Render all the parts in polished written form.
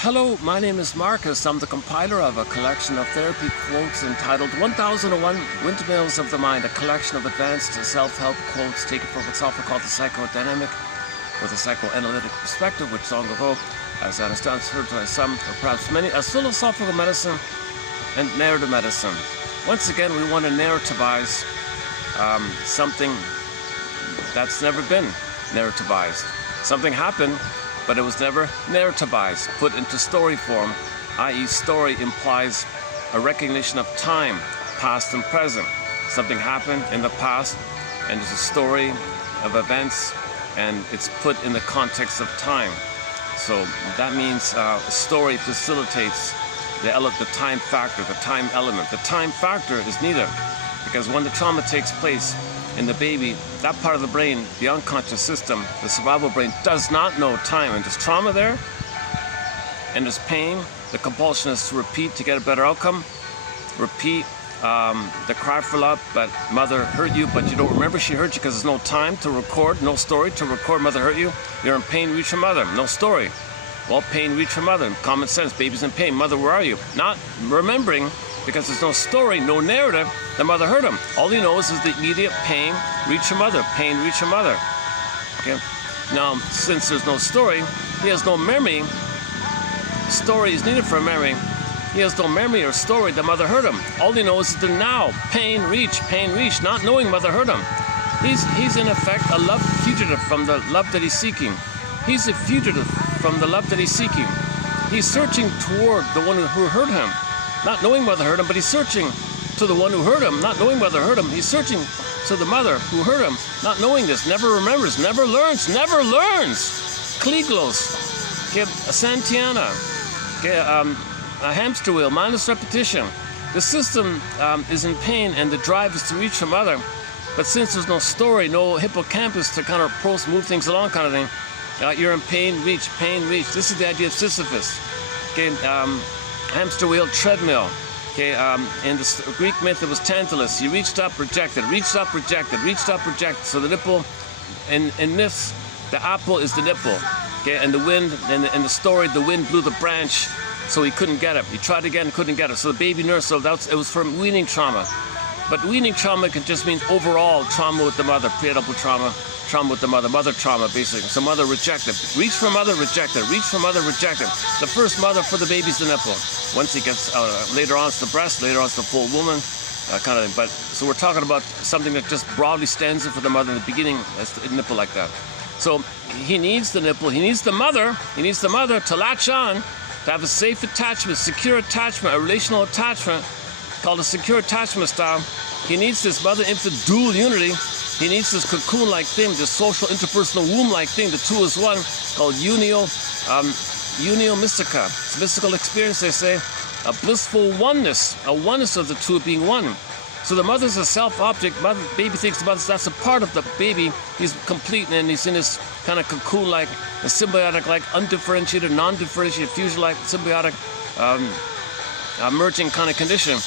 Hello, my name is Marcus. I'm the compiler of a collection of therapy quotes entitled 1001 Windmills of the Mind, a collection of advanced self-help quotes taken from what's often called the psychodynamic or the psychoanalytic perspective, which long ago, as I understand, is heard by some, or perhaps many, as philosophical medicine and narrative medicine. Once again, we want to narrativize something that's never been narrativized. Something happened, but it was never narrativized, put into story form, i.e. story implies a recognition of time, past and present. Something happened in the past, and it's a story of events, and it's put in the context of time. So that means story facilitates the time factor, the time element. The time factor is neither, because when the trauma takes place in the baby, that part of the brain, the unconscious system, the survival brain, does not know time. And there's trauma there, and there's pain. The compulsion is to repeat to get a better outcome. Repeat the cry for love, but mother hurt you, but you don't remember she hurt you because there's no time to record, no story to record mother hurt you. You're in pain, reach your mother, no story. Well, pain, reach your mother. Common sense, baby's in pain, mother, where are you? Not remembering, because there's no story, no narrative, the mother hurt him. All he knows is the immediate pain, reach your mother, pain, reach your mother. Okay. Now, since there's no story, he has no memory. Story is needed for memory. He has no memory or story, the mother hurt him. All he knows is the now, pain, reach, not knowing mother hurt him. He's in effect a love fugitive from the love that he's seeking. He's a fugitive from the love that he's seeking. He's searching toward the one who hurt him. Not knowing mother hurt him, but he's searching to the one who hurt him, not knowing mother hurt him. He's searching to the mother who hurt him, not knowing this, never remembers, never learns. Kleglos, okay, Santiana, okay, a hamster wheel, mindless repetition. The system is in pain, and the drive is to reach your mother. But since there's no story, no hippocampus to kind of move things along kind of thing, you're in pain, reach. This is the idea of Sisyphus. Okay, hamster wheel, treadmill. Okay, in the Greek myth, it was Tantalus. He reached up, rejected, reached up, rejected, reached up, rejected. So the nipple, in myths, the apple is the nipple. Okay, and the wind, in the story, the wind blew the branch, so he couldn't get it. He tried again, couldn't get it. So the baby nurse, so it was from weaning trauma. But weaning trauma can just mean overall trauma with the mother, prenatal trauma, trauma with the mother trauma, basically. So mother rejected. Reach for mother, rejected. Reach for mother, rejected. The first mother for the baby's the nipple. Once he gets, later on it's the breast, later on it's the full woman, kind of thing. But, so we're talking about something that just broadly stands in for the mother in the beginning, that's the nipple like that. So he needs the nipple, he needs the mother to latch on, to have a safe attachment, secure attachment, a relational attachment, called a secure attachment style. He needs this mother-infant dual unity. He needs this cocoon-like thing, this social interpersonal womb-like thing, the two is one, called unio mystica. It's a mystical experience, they say, a blissful oneness, a oneness of the two being one. So the mother's a self-object. Baby thinks the mother's, that's a part of the baby. He's complete, and he's in this kind of cocoon-like, a symbiotic-like, undifferentiated, non-differentiated, fusion-like, symbiotic, merging kind of condition,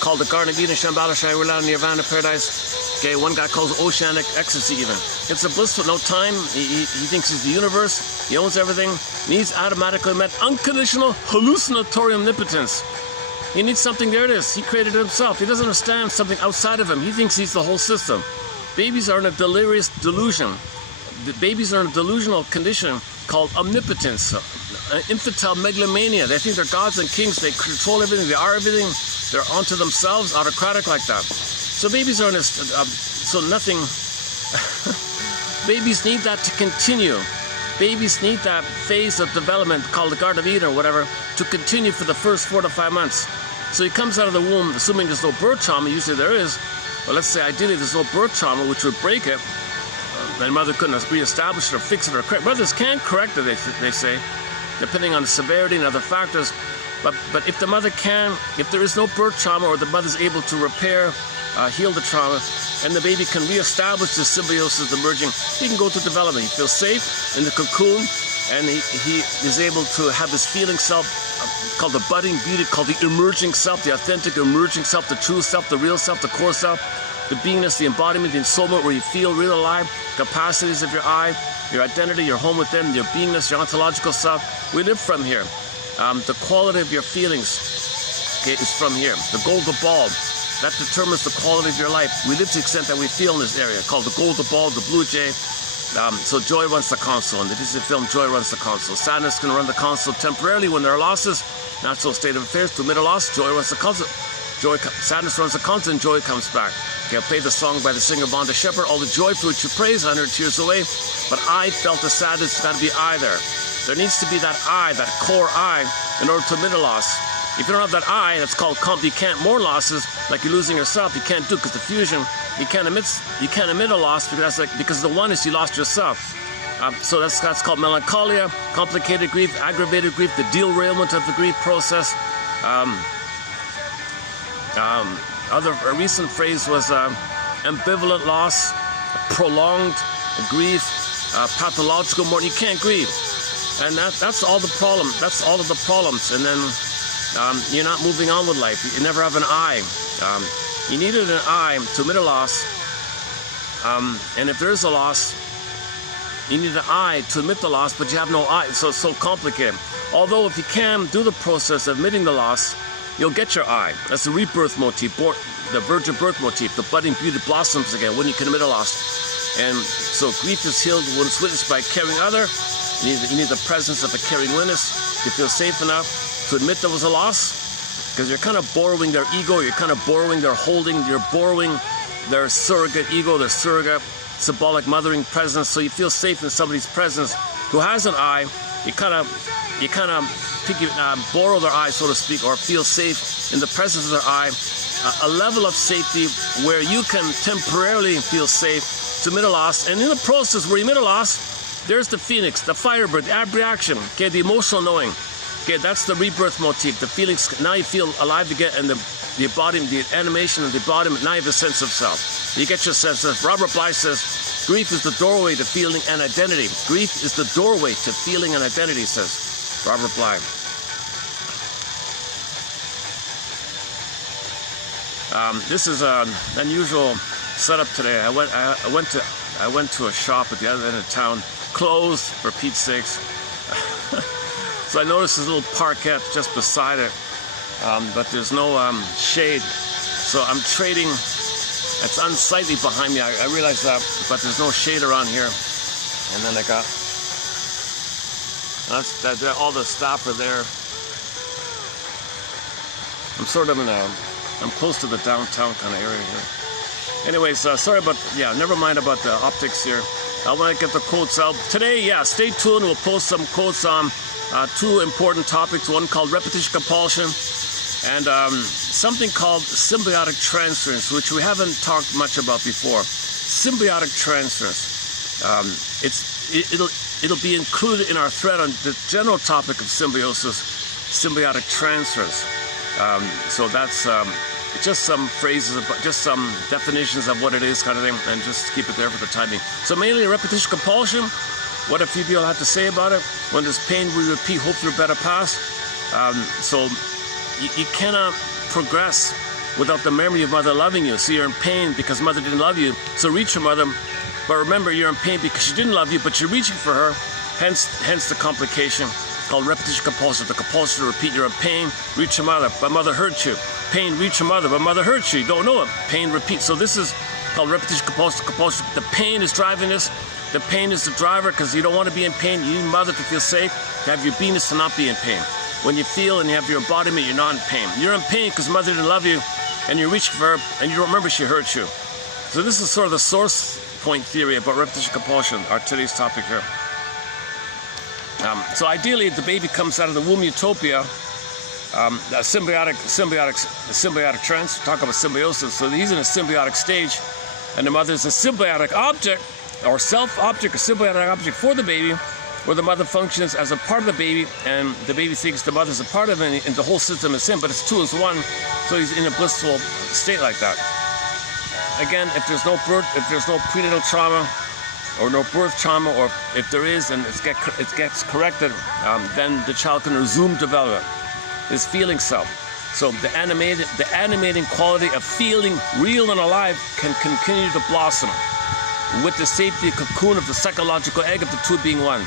called the Garden of Eden, Shambhala, Shai, Nirvana, Paradise. Okay, one guy calls it oceanic ecstasy even. It's a blissful, no time. He thinks he's the universe. He owns everything. Needs automatically met unconditional hallucinatory omnipotence. He needs something, there it is. He created it himself. He doesn't understand something outside of him. He thinks he's the whole system. Babies are in a delirious delusion. The babies are in a delusional condition called omnipotence, infantile megalomania. They think they're gods and kings. They control everything. They are everything. They're onto themselves, autocratic like that. So babies are in a, so nothing, babies need that to continue. Babies need that phase of development called the Garden of Eden or whatever to continue for the first 4 to 5 months. So he comes out of the womb, assuming there's no birth trauma, usually there is, but let's say ideally there's no birth trauma which would break it, and mother couldn't reestablish it or fix it or correct. Mothers can correct it, they say, depending on the severity and other factors. But if the mother can, if there is no birth trauma or the mother's able to repair, heal the trauma, and the baby can reestablish the symbiosis, the merging, he can go through development. He feels safe in the cocoon, and he is able to have this feeling self, called the budding beauty, called the emerging self, the authentic emerging self, the true self, the real self, the core self, the beingness, the embodiment, the ensoulment, where you feel real alive, capacities of your I, your identity, your home within, your beingness, your ontological self. We live from here. The quality of your feelings, okay, is from here. The golden ball, that determines the quality of your life. We live to the extent that we feel in this area, called the golden ball, the blue jay. So joy runs the console. In the Disney film, joy runs the console. Sadness can run the console temporarily when there are losses. Natural state of affairs. To admit a loss, joy runs the console. Sadness runs the console, and joy comes back. Okay, I played the song by the singer Vonda Shepherd. All the joy for which you praise, 100 tears away. But I felt the sadness. It's got to be I there. There needs to be that I, that core I, in order to admit a loss. If you don't have that I, that's called you can't more losses, like you're losing yourself. You can't do it because diffusion. You can't admit a loss because the one is you lost yourself. So that's called melancholia, complicated grief, aggravated grief, the derailment of the grief process. A recent phrase was ambivalent loss, prolonged grief, pathological mourning. You can't grieve. And that's all the problem. That's all of the problems. And then you're not moving on with life. You never have an I. You needed an I to admit a loss. And if there is a loss, you need an I to admit the loss, but you have no I. So it's so complicated. Although if you can do the process of admitting the loss, you'll get your I. That's the rebirth motif, the virgin birth motif, the budding beauty blossoms again when you can admit a loss. And so grief is healed when it's witnessed by a caring other. You need the presence of a caring witness to feel safe enough to admit there was a loss, because you're kind of borrowing their ego, you're kind of borrowing their holding, you're borrowing their surrogate ego, their surrogate symbolic mothering presence, so you feel safe in somebody's presence who has an I. You kind of borrow their I, so to speak, or feel safe in the presence of their I, a level of safety where you can temporarily feel safe to admit a loss, and in the process where you admit a loss, there's the phoenix, the firebird, the abreaction, okay, the emotional knowing. Okay, that's the rebirth motif, the feelings. Now you feel alive again, and the embodiment, the animation of the embodiment, now you have a sense of self. You get your sense of, Robert Bly says, grief is the doorway to feeling and identity. Grief is the doorway to feeling and identity, says Robert Bly. This is an unusual setup today. I went to a shop at the other end of town, closed for Pete's sakes. So I noticed this little parquet just beside it, but there's no shade. So I'm trading. It's unsightly behind me. I realize that, but there's no shade around here. And then I got all the staff are there. I'm sort of I'm close to the downtown kind of area here. Anyways, sorry about, never mind about the optics here. I want to get the quotes out. Today, stay tuned. We'll post some quotes on two important topics. One called repetition compulsion and something called symbiotic transference, which we haven't talked much about before. Symbiotic transference. It'll be included in our thread on the general topic of symbiosis, symbiotic transference. So that's just some phrases, just some definitions of what it is, kind of thing, and just keep it there for the time being. So mainly repetition compulsion. What a few people have to say about it. When there's pain, we repeat, hope for a better past. So you cannot progress without the memory of mother loving you. So you're in pain because mother didn't love you. So reach your mother, but remember you're in pain because she didn't love you, but you're reaching for her. Hence the complication called repetition compulsion. The compulsion to repeat. You're in pain, reach your mother, but mother hurt you. Pain, reach your mother, but mother hurt you. You don't know it. Pain, repeat. So this is called repetition compulsion. The pain is driving this. The pain is the driver because you don't want to be in pain. You need mother to feel safe, to have your beingness to not be in pain. When you feel and you have your embodiment, you're not in pain. You're in pain because mother didn't love you, and you're reaching for her, and you don't remember she hurt you. So this is sort of the source point theory about repetition compulsion, our today's topic here. So ideally, the baby comes out of the womb utopia, symbiotic trans. Talk about symbiosis. So he's in a symbiotic stage, and the mother is a symbiotic object, or self-object, a symbiotic object for the baby, where the mother functions as a part of the baby, and the baby thinks the mother's a part of it, and the whole system is him, but it's two as one, so he's in a blissful state like that. Again, if there's no birth, if there's no prenatal trauma, or no birth trauma, or if there is and it gets corrected, then the child can resume development, his feeling self. So the animating quality of feeling real and alive can continue to blossom with the safety cocoon of the psychological egg of the two being one.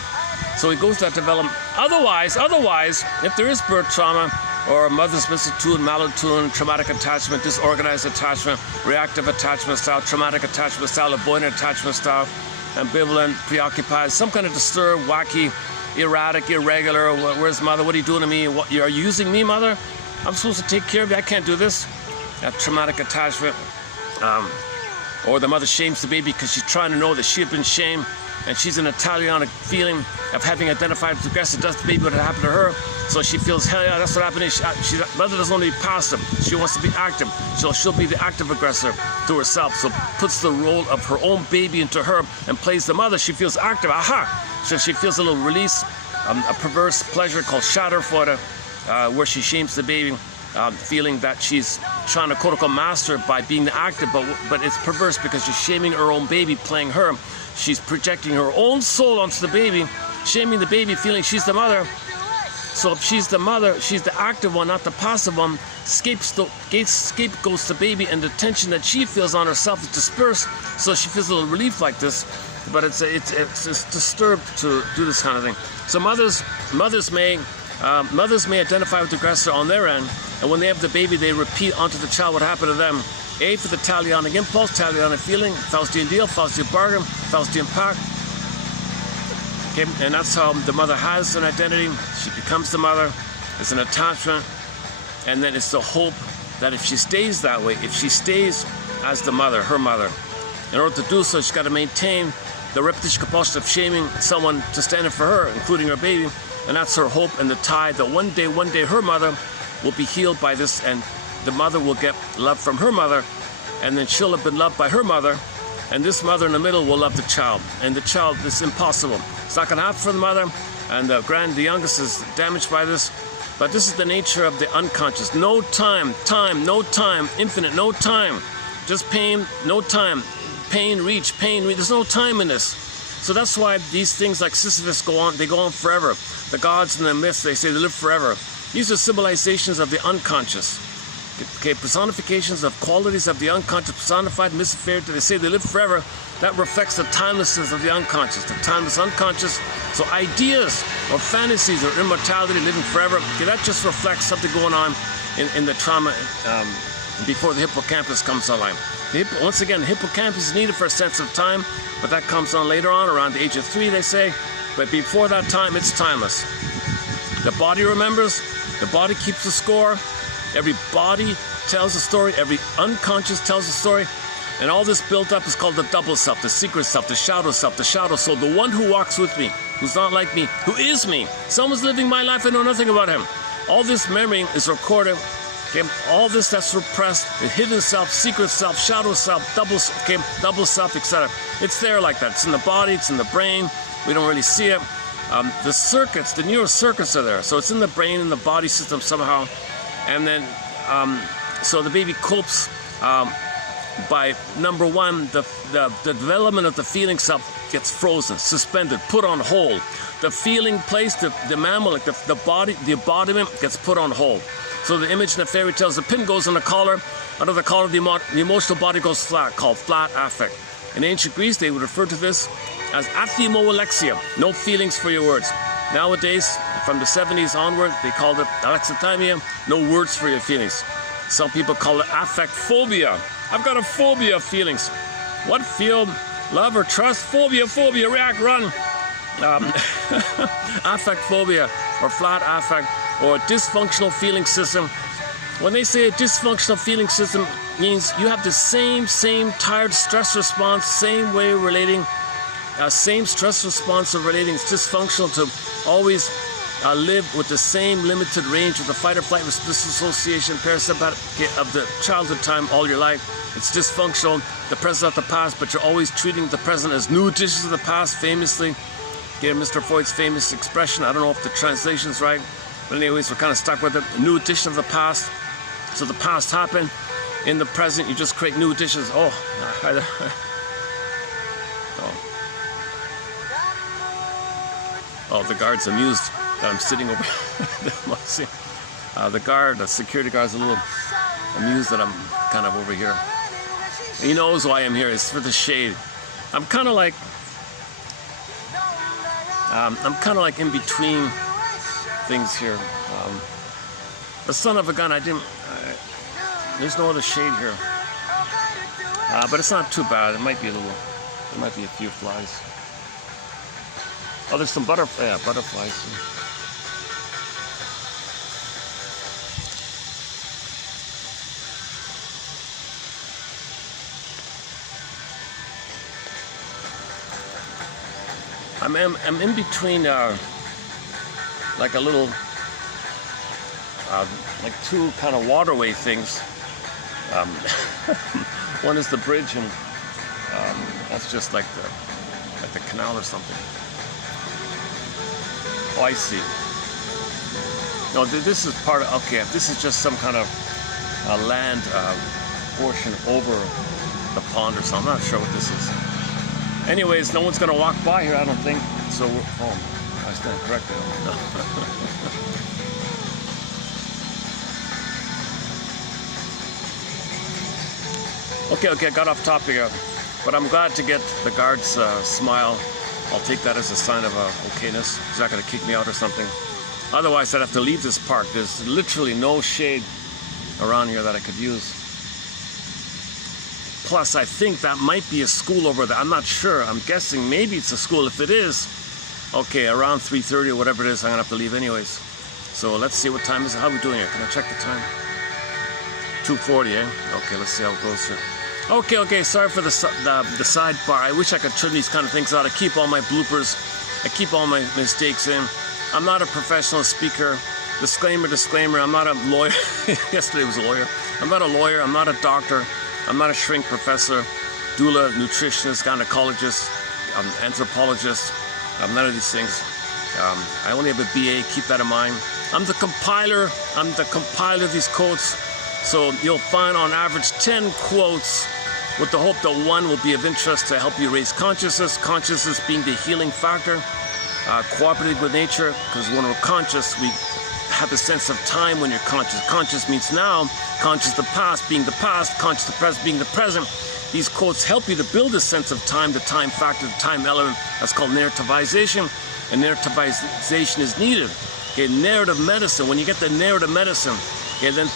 So he goes through that development. Otherwise, if there is birth trauma or mother's vicissitude, malatune, traumatic attachment, disorganized attachment, reactive attachment style, traumatic attachment style, avoidant attachment style, ambivalent, preoccupied, some kind of disturbed, wacky, erratic, irregular, where's mother, what are you doing to me, are you using me, mother? I'm supposed to take care of you, I can't do this. That traumatic attachment. Or the mother shames the baby because she's trying to know that she had been shamed, and she's an Italianic feeling of having identified with aggressive. That's the baby what happened to her. So she feels, hell yeah, that's what happened. Mother doesn't want to be passive. She wants to be active. So she'll be the active aggressor to herself. So puts the role of her own baby into her and plays the mother. She feels active. Aha! So she feels a little release, a perverse pleasure called schadenfreude, where she shames the baby. Feeling that she's trying to quote-unquote master by being active, but it's perverse because she's shaming her own baby, playing her. She's projecting her own soul onto the baby, shaming the baby, feeling she's the mother. So if she's the mother, she's the active one, not the passive one. Scapegoats the baby, and the tension that she feels on herself is dispersed, so she feels a little relief like this. But it's disturbed to do this kind of thing. So mothers may identify with the aggressor on their end, and when they have the baby, they repeat onto the child what happened to them. A for the Talionic impulse, Talionic feeling, Faustian deal, Faustian bargain, Faustian pact. Okay, and that's how the mother has an identity. She becomes the mother. It's an attachment, and then it's the hope that if she stays that way, if she stays as the mother, her mother, in order to do so, she's got to maintain the repetition compulsion of shaming someone to stand in for her, including her baby. And that's her hope and the tie that one day her mother will be healed by this, and the mother will get love from her mother, and then she'll have been loved by her mother, and this mother in the middle will love the child. And the child, it's impossible. It's not going to happen for the mother, and the youngest is damaged by this. But this is the nature of the unconscious. No time, no time, infinite, no time. Just pain, no time. Pain, reach. There's no time in this. So that's why these things like Sisyphus go on, they go on forever. The gods and the myths, they say they live forever. These are symbolizations of the unconscious. Okay, personifications of qualities of the unconscious, personified, misfaired, they say they live forever. That reflects the timelessness of the unconscious, the timeless unconscious. So ideas or fantasies or immortality living forever, okay, that just reflects something going on in the trauma before the hippocampus comes online. Once again, the hippocampus is needed for a sense of time, but that comes on later on, around the age of 3, they say. But before that time, it's timeless. The body remembers, the body keeps the score, every body tells a story, every unconscious tells a story, and all this built up is called the double self, the secret self, the shadow soul, the one who walks with me, who's not like me, who is me. Someone's living my life, I know nothing about him. All this memory is recorded. Okay, all this that's repressed, the hidden self, secret self, shadow self, double self, etc. It's there like that. It's in the body, it's in the brain. We don't really see it. The circuits, the neural circuits are there. So it's in the brain and the body system somehow. And then, so the baby copes by, number one, the development of the feeling self gets frozen, suspended, put on hold. The feeling place, the mammal, like the body, the embodiment gets put on hold. So the image in the fairy tales, the pin goes on the collar, under the collar the emotional body goes flat, called flat affect. In ancient Greece, they would refer to this as athimoalexia, no feelings for your words. Nowadays, from the 70s onward, they called it alexithymia, no words for your feelings. Some people call it affect phobia. I've got a phobia of feelings. What feel? Love or trust? Phobia, react, run. Affect phobia or flat affect, or a dysfunctional feeling system. When they say a dysfunctional feeling system, means you have the same tired stress response, same way of relating, same stress response of relating. It's dysfunctional to always live with the same limited range of the fight or flight disassociation parasympathetic of the childhood time all your life. It's dysfunctional, the present not the past, but you're always treating the present as new editions of the past, famously. Again, Mr. Freud's famous expression, I don't know if the translation's right, but anyways, we're kind of stuck with it. A new edition of the past. So the past happened. In the present, you just create new editions. Oh. Oh, the guard's amused that I'm sitting over the security guard's a little amused that I'm kind of over here. He knows why I'm here. It's for the shade. I'm kind of like, I'm kind of like in between things here. The son of a gun, there's no other shade here. But it's not too bad. It might be there might be a few flies. Oh, there's some butterflies. I'm in between like a little like two kind of waterway things. One is the bridge, and that's just like the canal or something. Oh, I see. No, this is part of, okay, this is just some kind of land portion over the pond or something. I'm not sure what this is. Anyways, no one's going to walk by here, I don't think. So, I stand corrected. No. Okay, I got off topic here. But I'm glad to get the guard's smile. I'll take that as a sign of okayness. He's not going to kick me out or something. Otherwise, I'd have to leave this park. There's literally no shade around here that I could use. Plus, I think that might be a school over there. I'm not sure. I'm guessing maybe it's a school. If it is, okay, around 3:30 or whatever it is, I'm going to have to leave anyways. So let's see what time is it. How are we doing here? Can I check the time? 2:40, eh? Okay, let's see how it goes here. Okay, sorry for the sidebar. I wish I could trim these kind of things out. I keep all my bloopers. I keep all my mistakes in. I'm not a professional speaker. Disclaimer, I'm not a lawyer. Yesterday was a lawyer. I'm not a lawyer. I'm not a doctor. I'm not a shrink professor, doula, nutritionist, gynecologist, anthropologist. I'm none of these things. I only have a BA, keep that in mind. I'm the compiler of these quotes. So you'll find on average 10 quotes with the hope that one will be of interest to help you raise consciousness. Consciousness being the healing factor. Cooperative with nature, because when we're conscious, we have a sense of time when you're conscious. Conscious means now, conscious the past being the past, conscious the present being the present. These quotes help you to build a sense of time, the time factor, the time element. That's called narrativization, and narrativization is needed. Okay, narrative medicine, when you get the narrative medicine, okay, then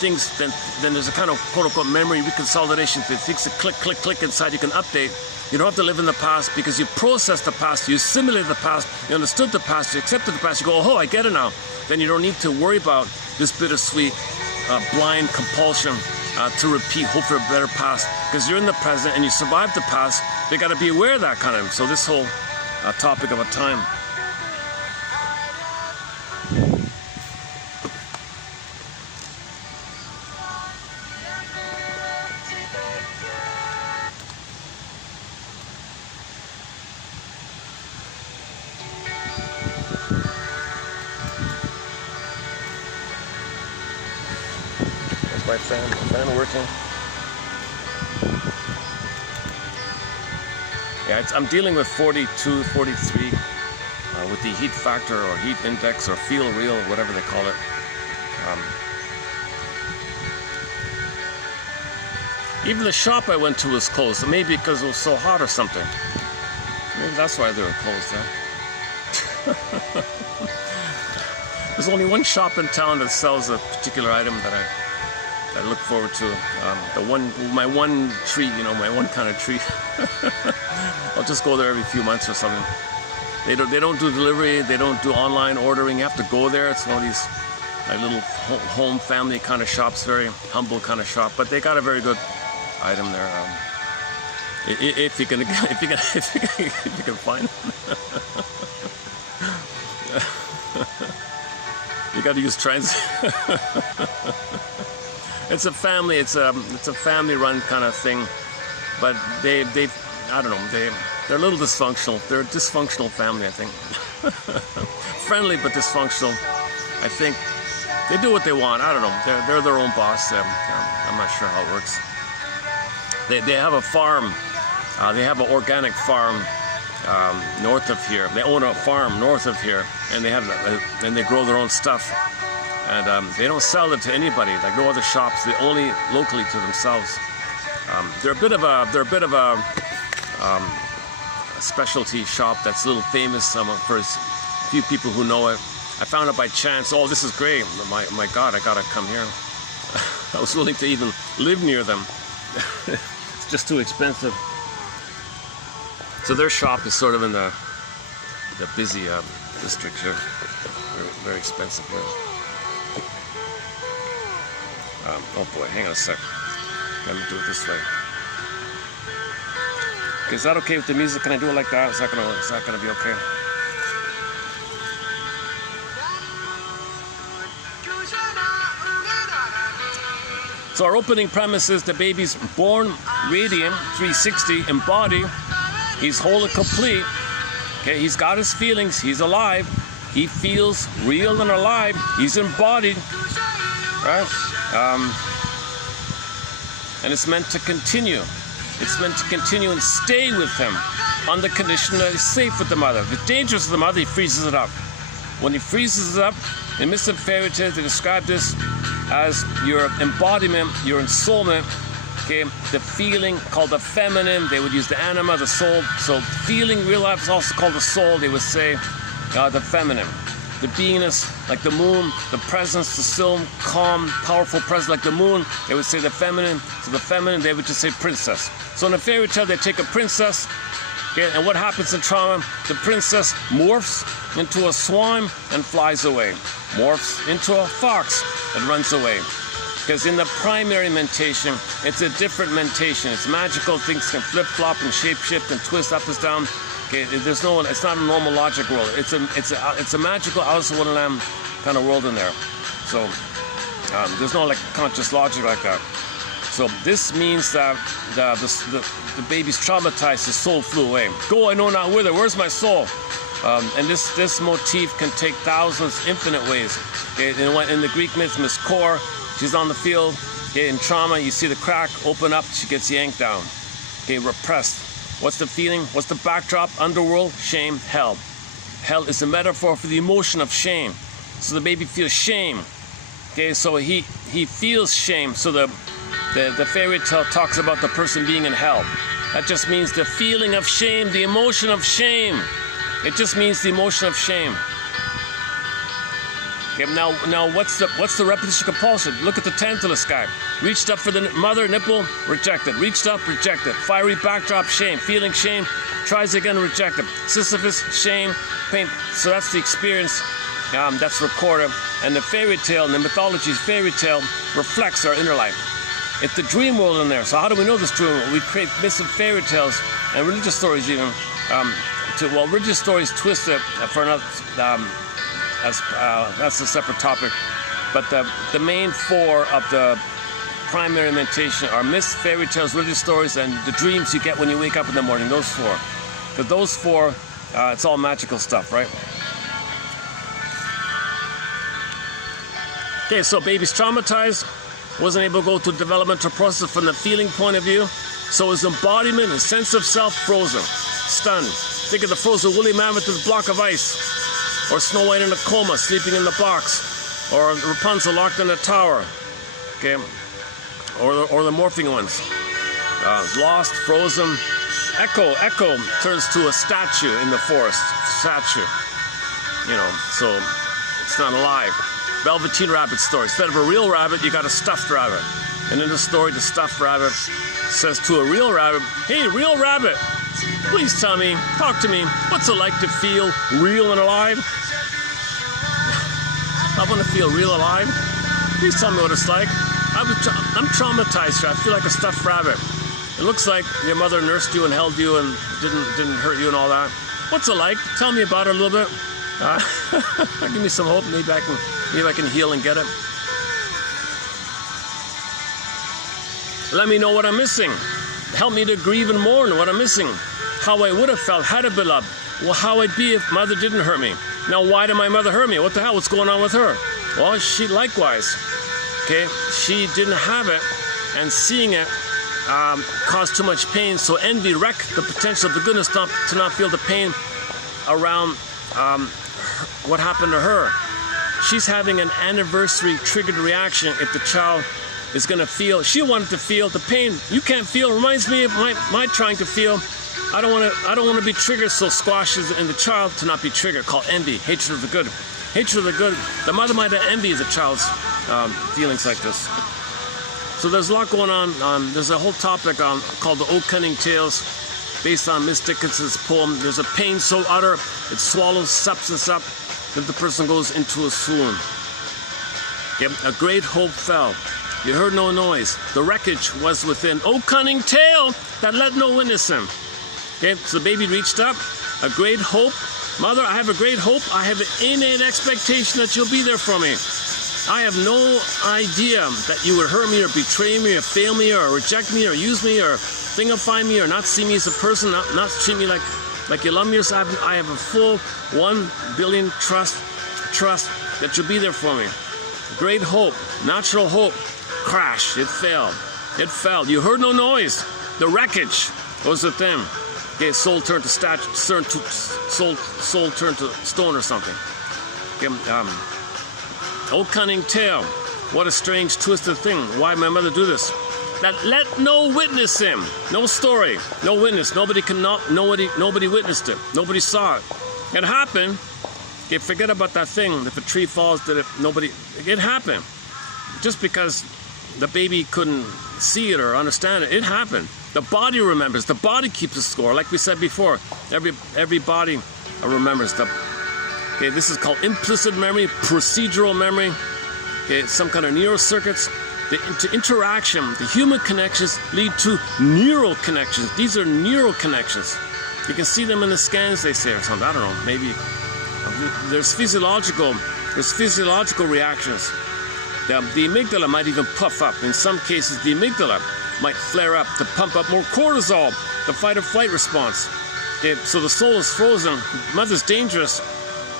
there's a kind of quote-unquote memory reconsolidation. If things that click inside, you can update. You don't have to live in the past because you processed the past, you assimilated the past, you understood the past, you accepted the past, you go, oh, I get it now. Then you don't need to worry about this bittersweet, blind compulsion to repeat, hope for a better past, because you're in the present and you survived the past. They got to be aware of that kind of. So this whole topic of a time. My fan working. Yeah, I'm dealing with 42, 43 with the heat factor or heat index or feel real, whatever they call it. Even the shop I went to was closed, maybe because it was so hot or something. Maybe that's why they were closed, huh? There's only one shop in town that sells a particular item that I look forward to. My one treat, my one kind of treat. I'll just go there every few months or something. They don't do delivery, they don't do online ordering. You have to go there. It's one of these little home family kind of shops, very humble kind of shop, but they got a very good item there. If you can find them. You got to use transit. It's a family run kind of thing, but I don't know, they're a little dysfunctional. They're a dysfunctional family, I think. Friendly but dysfunctional. I think they do what they want. I don't know. They're their own boss. I'm not sure how it works. They have a farm. They have an organic farm north of here. They own a farm north of here, and they grow their own stuff. And they don't sell it to anybody, like no other shops. They only locally to themselves. They're a bit of a specialty shop that's a little famous for its few people who know it. I found it by chance. Oh, this is great. My God, I gotta come here. I was willing to even live near them. It's just too expensive. So their shop is sort of in the busy district here. Very, very expensive here. Oh boy, hang on a sec. Let me do it this way. Okay, is that okay with the music? Can I do it like that? Is that gonna be okay? So our opening premise is the baby's born radiant, 360, in body. He's whole and complete. Okay, he's got his feelings. He's alive. He feels real and alive. He's embodied, right? And it's meant to continue. It's meant to continue and stay with him on the condition that he's safe with the mother. If it's dangerous with the mother, he freezes it up. When he freezes it up, in Mystic Fairy Tales, they describe this as your embodiment, your ensoulment, okay? The feeling called the feminine, they would use the anima, the soul. So feeling, real life is also called the soul, they would say the feminine. The beingness, like the moon, the presence, the still, calm, powerful presence like the moon, they would say the feminine. So the feminine, they would just say princess. So in a fairy tale, they take a princess, okay, and what happens in trauma? The princess morphs into a swan and flies away. Morphs into a fox and runs away. Because in the primary mentation, it's a different mentation. It's magical, things can flip-flop and shape-shift and twist up and down. Okay, it's not a normal logic world. It's a magical Alice in Wonderland kind of world in there. So there's no like conscious logic like that. So this means that the baby's traumatized, his soul flew away. Go, I know not whither. Where's my soul? And this motif can take thousands, infinite ways. Okay, in the Greek myth, Miss Core, she's on the field. Okay, in trauma, you see the crack open up, she gets yanked down. Okay, repressed. What's the feeling? What's the backdrop? Underworld, shame, hell. Hell is a metaphor for the emotion of shame. So the baby feels shame. Okay, so he feels shame. So the fairy tale talks about the person being in hell. That just means the feeling of shame, the emotion of shame. It just means the emotion of shame. Okay, now what's the repetition compulsion? Look at the Tantalus guy. Reached up for the mother, nipple, rejected. Reached up, rejected. Fiery backdrop, shame. Feeling shame, tries again, rejected. Sisyphus, shame, pain. So that's the experience that's recorded. And the fairy tale, and the mythology's fairy tale reflects our inner life. It's the dream world in there. So how do we know this dream world? We create myths and fairy tales and religious stories even. Religious stories twist it for another. That's a separate topic, but the main four of the primary mentation are myths, fairy tales, religious stories, and the dreams you get when you wake up in the morning. Those four. But those four, it's all magical stuff, right? Okay, so baby's traumatized, wasn't able to go through developmental process from the feeling point of view, so his embodiment, his sense of self, frozen, stunned. Think of the frozen woolly mammoth with a block of ice. Or Snow White in a coma, sleeping in the box. Or Rapunzel locked in a tower. Okay? Or the morphing ones. Lost, frozen. Echo turns to a statue in the forest. Statue. You know, so it's not alive. Velveteen Rabbit story. Instead of a real rabbit, you got a stuffed rabbit. And in the story, the stuffed rabbit says to a real rabbit, "Hey, real rabbit, please tell me, talk to me, what's it like to feel real and alive? I want to feel real alive. Please tell me what it's like. I'm traumatized here. I feel like a stuffed rabbit. It looks like your mother nursed you and held you and didn't hurt you and all that. What's it like? Tell me about it a little bit. Give me some hope. Maybe I can heal and get it. Let me know what I'm missing. Help me to grieve and mourn what I'm missing. How I would have felt had it been loved. Well, how I'd be if mother didn't hurt me. Now, why did my mother hurt me? What the hell? What's going on with her? Well, she likewise. Okay, she didn't have it, and seeing it caused too much pain. So envy wrecked the potential of the goodness to not feel the pain around what happened to her. She's having an anniversary triggered reaction if the child is going to feel. She wanted to feel the pain you can't feel. Reminds me of my trying to feel I don't want to be triggered, so squashes in the child to not be triggered, called envy, hatred of the good. Hatred of the good. The mother might have envy the child's feelings like this. So there's a lot going on. There's a whole topic called the O Cunning Tales, based on Miss Dickens's poem. There's a pain so utter it swallows substance up that the person goes into a swoon. Yep, a great hope fell. You heard no noise. The wreckage was within. O cunning tale that let no witness him. Okay, so the baby reached up. A great hope. Mother, I have a great hope. I have an innate expectation that you'll be there for me. I have no idea that you would hurt me or betray me or fail me or reject me or use me or thingify me or not see me as a person, not treat me like you love me or something. I have a full 1 billion trust that you'll be there for me. Great hope, natural hope. Crash, it fell. It fell. You heard no noise. The wreckage was within. Okay, soul turned to soul turned to stone or something. Okay, oh cunning tale, what a strange twisted thing. Why my mother do this? That let no witness him. No story, no witness. Nobody witnessed it. Nobody saw it. It happened. Okay, forget about that thing. If a tree falls, it happened. Just because the baby couldn't see it or understand it, it happened. The body remembers. The body keeps a score. Like we said before, every body remembers. Okay, this is called implicit memory, procedural memory. Okay, some kind of neural circuits. The interaction, the human connections lead to neural connections. These are neural connections. You can see them in the scans, they say, or something. I don't know. Maybe there's physiological reactions. The amygdala might even puff up. In some cases, the amygdala might flare up to pump up more cortisol, the fight or flight response. Okay, so the soul is frozen. Mother's dangerous.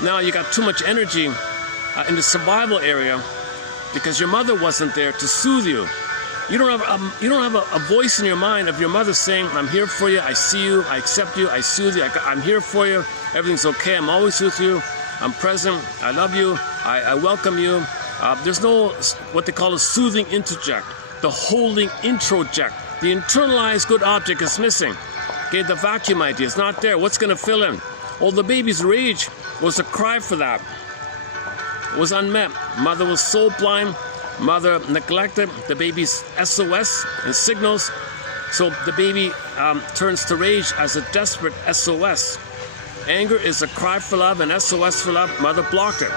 Now you got too much energy in the survival area because your mother wasn't there to soothe you. You don't have a voice in your mind of your mother saying, "I'm here for you. I see you. I accept you. I soothe you. I'm here for you. Everything's okay. I'm always with you. I'm present. I love you. I welcome you." There's no what they call a soothing interject. The holding introject. The internalized good object is missing. Okay, the vacuum idea is not there. What's going to fill in? Well, the baby's rage was a cry for that. It was unmet. Mother was soul blind. Mother neglected the baby's SOS and signals. So the baby turns to rage as a desperate SOS. Anger is a cry for love and SOS for love. Mother blocked it.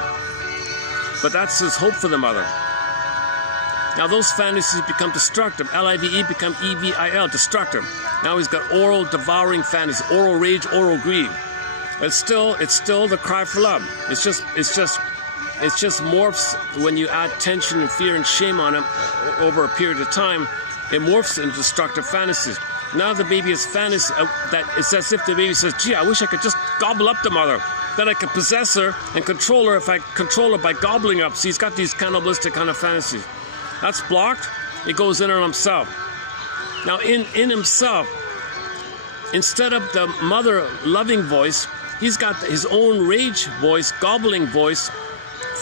But that's his hope for the mother. Now those fantasies become destructive. L-I-V-E become E-V-I-L, destructive. Now he's got oral devouring fantasy, oral rage, oral greed. It's still the cry for love. It's just morphs when you add tension and fear and shame on him over a period of time. It morphs into destructive fantasies. Now the baby has fantasy that it's as if the baby says, "Gee, I wish I could just gobble up the mother. Then I could possess her and control her if I control her by gobbling up." So he's got these cannibalistic kind of fantasies. That's blocked. It goes in on himself. Now in himself, instead of the mother loving voice, he's got his own rage voice, gobbling voice,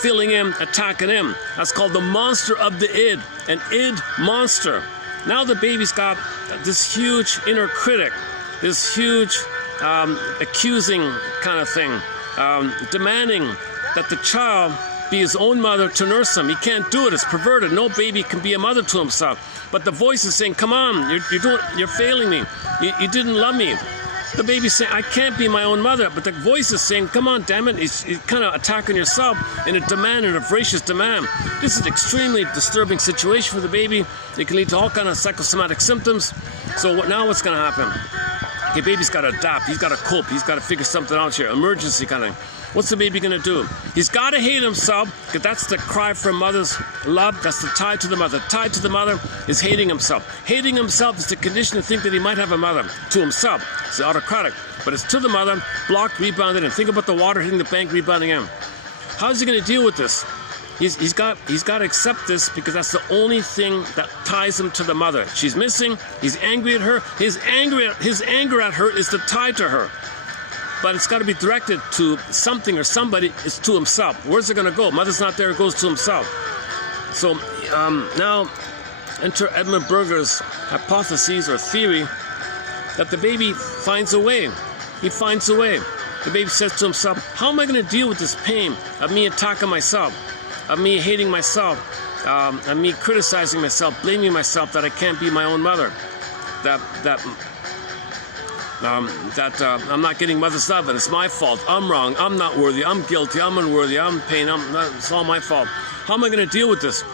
filling him, attacking him. That's called the monster of the id, an id monster. Now the baby's got this huge inner critic, this huge accusing kind of thing, demanding that the child be his own mother to nurse him. He can't do it. It's perverted. No baby can be a mother to himself. But the voice is saying, "Come on, you're failing me. You didn't love me." The baby's saying, "I can't be my own mother." But the voice is saying, "Come on, damn it." He's kind of attacking yourself in a voracious demand. This is an extremely disturbing situation for the baby. It can lead to all kind of psychosomatic symptoms. So now what's going to happen? Okay, baby's got to adapt. He's got to cope. He's got to figure something out here. Emergency kind of thing. What's the baby going to do? He's got to hate himself, because that's the cry for mother's love. That's the tie to the mother. Tied to the mother is hating himself. Hating himself is the condition to think that he might have a mother. To himself. It's autocratic. But it's to the mother, blocked, rebounded, and think about the water hitting the bank, rebounding in. How's he going to deal with this? He's got to accept this, because that's the only thing that ties him to the mother. She's missing. He's angry at her. His anger at her is the tie to her. But it's got to be directed to something or somebody. It's to himself. Where's it going to go? Mother's not there. It goes to himself. So now enter Edmund Berger's hypotheses or theory that the baby finds a way. He finds a way. The baby says to himself, how am I going to deal with this pain of me attacking myself, of me hating myself, of me criticizing myself, blaming myself that I can't be my own mother, that I'm not getting mother's love and it's my fault. I'm wrong. I'm not worthy. I'm guilty. I'm unworthy. I'm in pain. It's all my fault. How am I going to deal with this?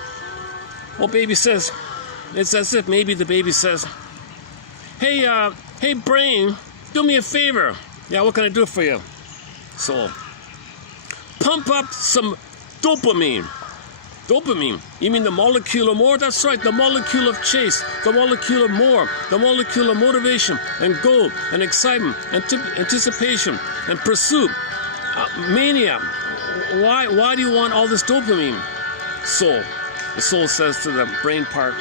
Well, baby says, it's as if maybe the baby says, hey, brain, do me a favor. Yeah, what can I do for you? Soul. Pump up some dopamine. Dopamine. You mean the molecule of more? That's right, the molecule of chase, the molecule of more, the molecule of motivation and goal and excitement and anticipation and pursuit. Mania. Why do you want all this dopamine? Soul. The soul says to the brain part,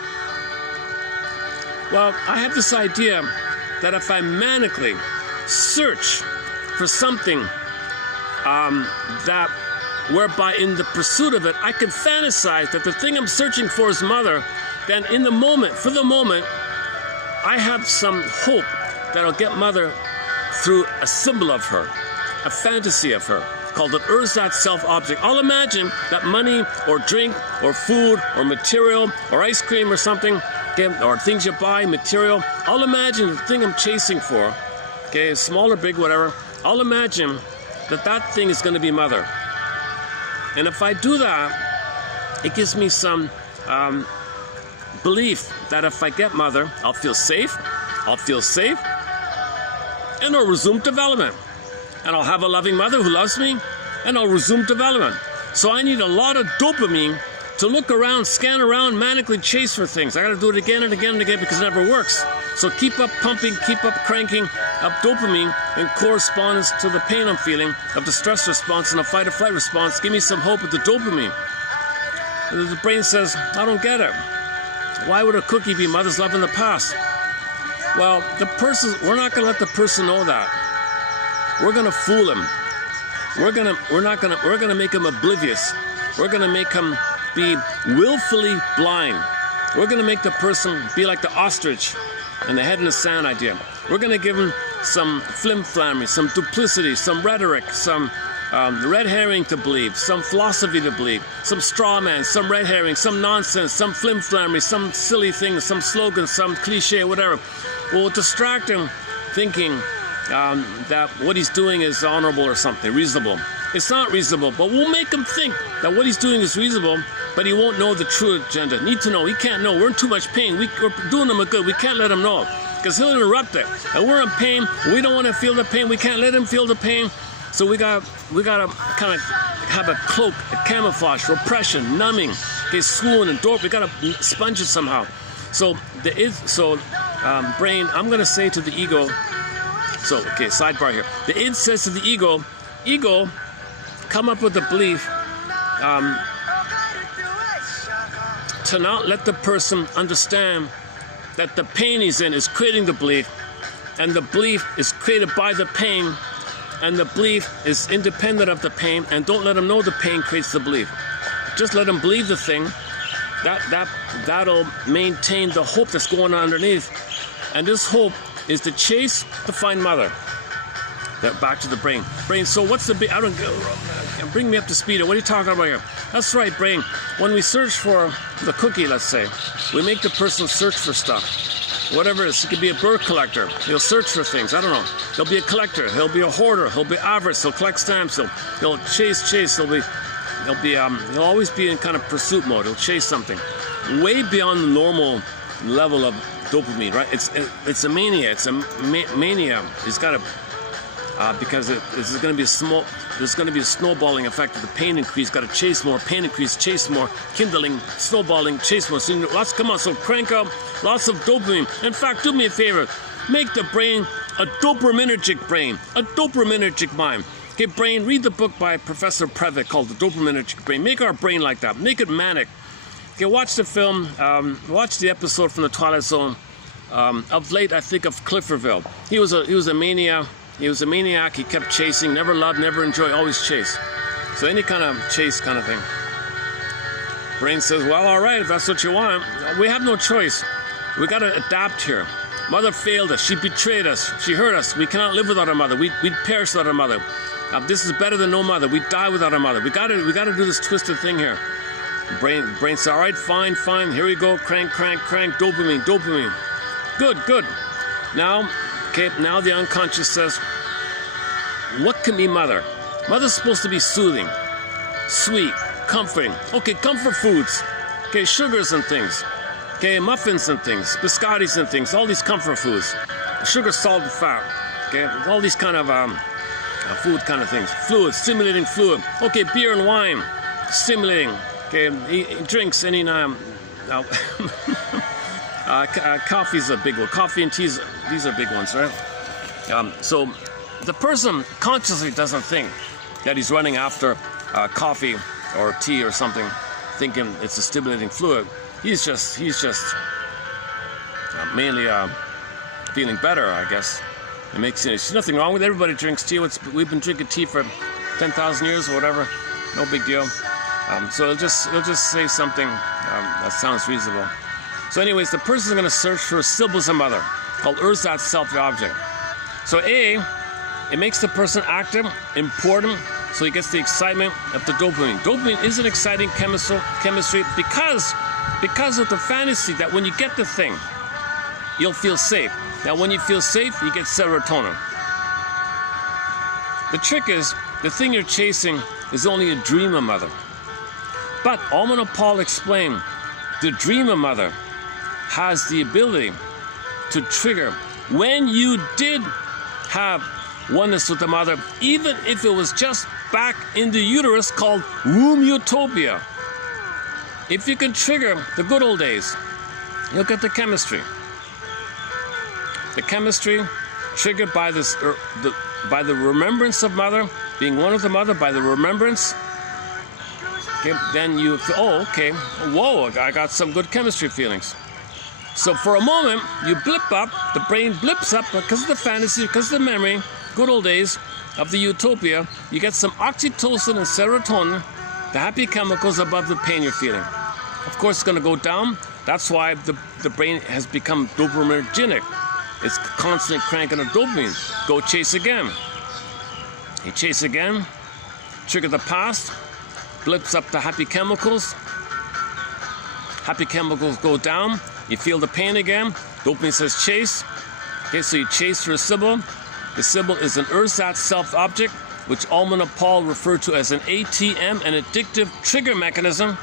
well, I have this idea that if I manically search for something that whereby in the pursuit of it, I can fantasize that the thing I'm searching for is mother, then in the moment, for the moment, I have some hope that I'll get mother through a symbol of her, a fantasy of her, called an ersatz self-object. I'll imagine that money or drink or food or material or ice cream or something, okay, or things you buy, material, I'll imagine the thing I'm chasing for, okay, small or big, whatever, I'll imagine that that thing is going to be mother. And if I do that, it gives me some belief that if I get mother, I'll feel safe, and I'll resume development. And I'll have a loving mother who loves me, and I'll resume development. So I need a lot of dopamine to look around, scan around, manically chase for things. I got to do it again and again and again because it never works. So keep up pumping, keep up cranking up dopamine in correspondence to the pain I'm feeling of the stress response and the fight or flight response. Give me some hope with the dopamine. And the brain says, I don't get it. Why would a cookie be mother's love in the past? Well, we're not going to let the person know that. We're going to fool him. We're going to make him oblivious. We're going to make him be willfully blind. We're going to make the person be like the ostrich and the head in the sand idea. We're going to give him some flim-flammery, some duplicity, some rhetoric, some red herring to believe, some philosophy to believe, some straw man, some red herring, some nonsense, some flim-flammery, some silly thing, some slogan, some cliche, whatever. We'll distract him thinking that what he's doing is honorable or something, reasonable. It's not reasonable, but we'll make him think that what he's doing is reasonable, but he won't know the true agenda. Need to know. He can't know. We're in too much pain. We're doing him a good. We can't let him know because he'll interrupt it. And we're in pain. We don't want to feel the pain. We can't let him feel the pain. So we got to kind of have a cloak, a camouflage, repression, numbing, okay, swoon and dope. We got to sponge it somehow. So brain, I'm going to say to the ego. So okay, sidebar here. The id says to the ego, come up with the belief to not let the person understand that the pain he's in is creating the belief, and the belief is created by the pain, and the belief is independent of the pain, and don't let him know the pain creates the belief. Just let him believe the thing. That'll maintain the hope that's going on underneath, and this hope is to chase to find mother. Back to the brain. Brain, so what's the big, bring me up to speed. What are you talking about here? That's right, brain. When we search for the cookie, let's say, we make the person search for stuff. Whatever it is, he could be a bird collector. He'll search for things. I don't know. He'll be a collector. He'll be a hoarder. He'll be avarice. He'll collect stamps. He'll chase. He'll always be in kind of pursuit mode. He'll chase something way beyond the normal level of dopamine, right? It's a mania. It's a mania. He's got to. Because there's going to be a snowballing effect of the pain increase. Got to chase more, pain increase, chase more, kindling, snowballing, chase more. So come on, so crank up lots of dopamine. In fact, do me a favor, make the brain a dopaminergic brain, a dopaminergic mind. Okay, brain, read the book by Professor Previtt called The Dopaminergic Brain. Make our brain like that. Make it manic. Okay, watch the film. Watch the episode from The Twilight Zone. Of late, I think of Clifforville. He was a mania. He was a maniac. He kept chasing, never loved, never enjoyed, always chase. So any kind of chase kind of thing. Brain says, well, all right, if that's what you want. We have no choice. We got to adapt here. Mother failed us. She betrayed us. She hurt us. We cannot live without our mother. We'd perish without our mother. This is better than no mother. We die without our mother. We gotta do this twisted thing here. Brain says, all right, fine. Here we go. Crank. Dopamine. Good. Now the unconscious says, what can be mother? Mother's supposed to be soothing, sweet, comforting. Okay, comfort foods. Okay, sugars and things. Okay, muffins and things, biscottis and things, all these comfort foods. Sugar, salt, and fat. Okay, all these kind of food kind of things. Fluid, stimulating fluid. Okay, beer and wine, stimulating. Okay, drinks, any coffee's a big one. Coffee and teas, these are big ones, right? So the person consciously doesn't think that he's running after coffee or tea or something, thinking it's a stimulating fluid. He's just mainly feeling better, I guess. It makes there's nothing wrong with it. Everybody drinks tea. We've been drinking tea for 10,000 years or whatever. No big deal. So it'll just say something that sounds reasonable. So anyways, the person's going to search for a symbolism mother called that self-object. So A, it makes the person active, important, so he gets the excitement of the dopamine. Dopamine is an exciting chemistry because of the fantasy that when you get the thing, you'll feel safe. Now, when you feel safe, you get serotonin. The trick is, the thing you're chasing is only a dreamer mother. But Ullman and Paul explain, the dreamer mother has the ability to trigger when you did have oneness with the mother, even if it was just back in the uterus, called womb utopia. If you can trigger the good old days, you'll get the chemistry. The chemistry triggered by this, by the remembrance of mother, being one with the mother, by the remembrance. Okay, then you feel, oh, okay, whoa, I got some good chemistry feelings. So for a moment, you blip up, the brain blips up because of the fantasy, because of the memory, good old days of the utopia. You get some oxytocin and serotonin, the happy chemicals above the pain you're feeling. Of course, it's going to go down. That's why the brain has become dopaminergic. It's constantly cranking a dopamine. Go chase again. You chase again, trigger the past, blips up the happy chemicals. Happy chemicals go down. You feel the pain again. Dopamine says chase. Okay, so you chase for a symbol. The symbol is an ersatz self-object, which Ullman and Paul refer to as an ATM, an addictive trigger mechanism,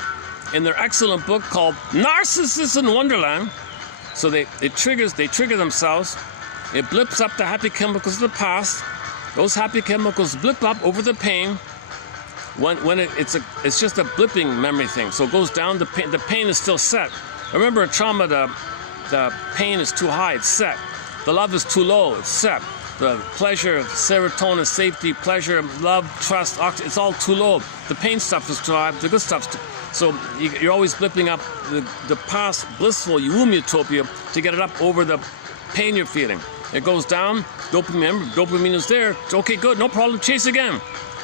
in their excellent book called Narcissus in Wonderland. So they trigger themselves. It blips up the happy chemicals of the past. Those happy chemicals blip up over the pain. When it's just a blipping memory thing. So it goes down. The pain is still set. Remember, in trauma, the pain is too high. It's set. The love is too low. It's set. The pleasure, serotonin, safety, pleasure, love, trust, it's all too low. The pain stuff is too high. The good stuff's too. So you're always blipping up the past blissful womb utopia to get it up over the pain you're feeling. It goes down. Dopamine is there. Okay, good. No problem. Chase again.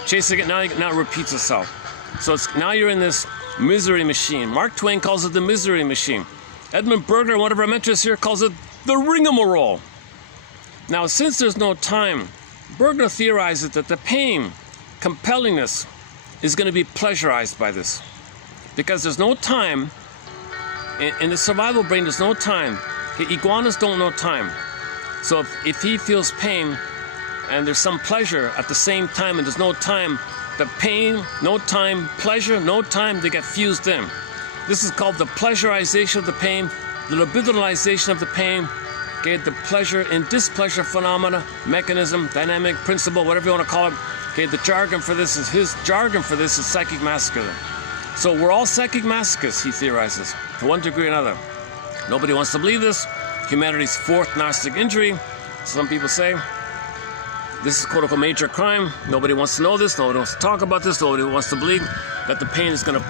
Chase again. Now it repeats itself. So now you're in this misery machine. Mark Twain calls it the misery machine. Edmund Berger, one of our mentors here, calls it the rigmarole. Now, since there's no time, Berger theorizes that the pain, compellingness, is going to be pleasurized by this. Because there's no time, in the survival brain, there's no time. Iguanas don't know time. So if he feels pain, and there's some pleasure at the same time, and there's no time, the pain, no time, pleasure, no time, they get fused in. This is called the pleasurization of the pain, the libidinalization of the pain, okay, the pleasure and displeasure phenomena, mechanism, dynamic, principle, whatever you want to call it. Okay, the jargon for this is, his jargon for this is psychic masochism. So we're all psychic masochists, he theorizes, to one degree or another. Nobody wants to believe this. Humanity's fourth narcissistic injury, some people say. This is quote-unquote major crime. Nobody wants to know this. Nobody wants to talk about this. Nobody wants to believe that the pain is going to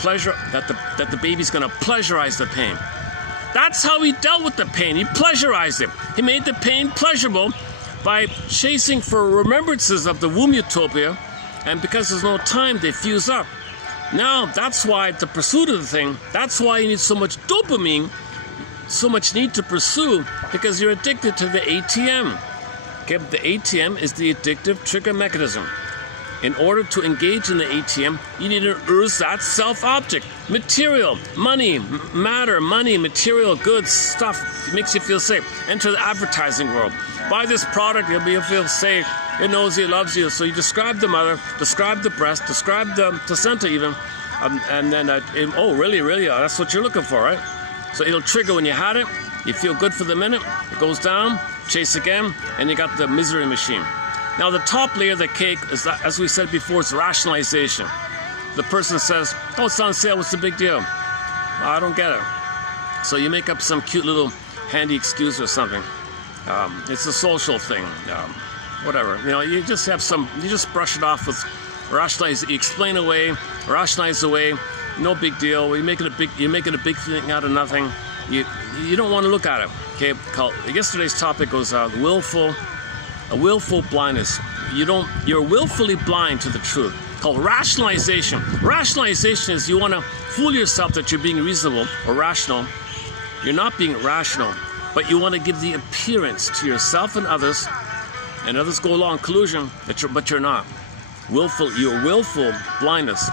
that the baby's going to pleasurize the pain. That's how he dealt with the pain. He pleasurized it. He made the pain pleasurable by chasing for remembrances of the womb utopia, and because there's no time, they fuse up. Now, that's why the pursuit of the thing, that's why you need so much dopamine. so much need to pursue because you're addicted to the ATM. Okay, the ATM is the addictive trigger mechanism. In order to engage in the ATM, you need an ersatz self-object. Material, money, matter, money, material, goods, stuff. It makes you feel safe. Enter the advertising world. Buy this product, you'll feel safe. It knows you, it loves you. So you describe the mother, describe the breast, describe the placenta even. And then, oh, really, that's what you're looking for, right? So it'll trigger when you had it. You feel good for the minute. It goes down, chase again, and you got the misery machine. Now, the top layer of the cake is, that, as we said before, it's rationalization. The person says, oh, it's on sale, what's the big deal? I don't get it. So you make up some cute little handy excuse or something. It's a social thing, whatever. You know, you just have you just brush it off with rationalize, you explain away, rationalize away, no big deal. You're making a big thing out of nothing. You don't want to look at it. Okay, yesterday's topic was willful blindness. You're willfully blind to the truth. Called rationalization. Rationalization is you want to fool yourself that you're being reasonable or rational. You're not being rational, but you want to give the appearance to yourself and others go along collusion, but you're not. Your willful blindness.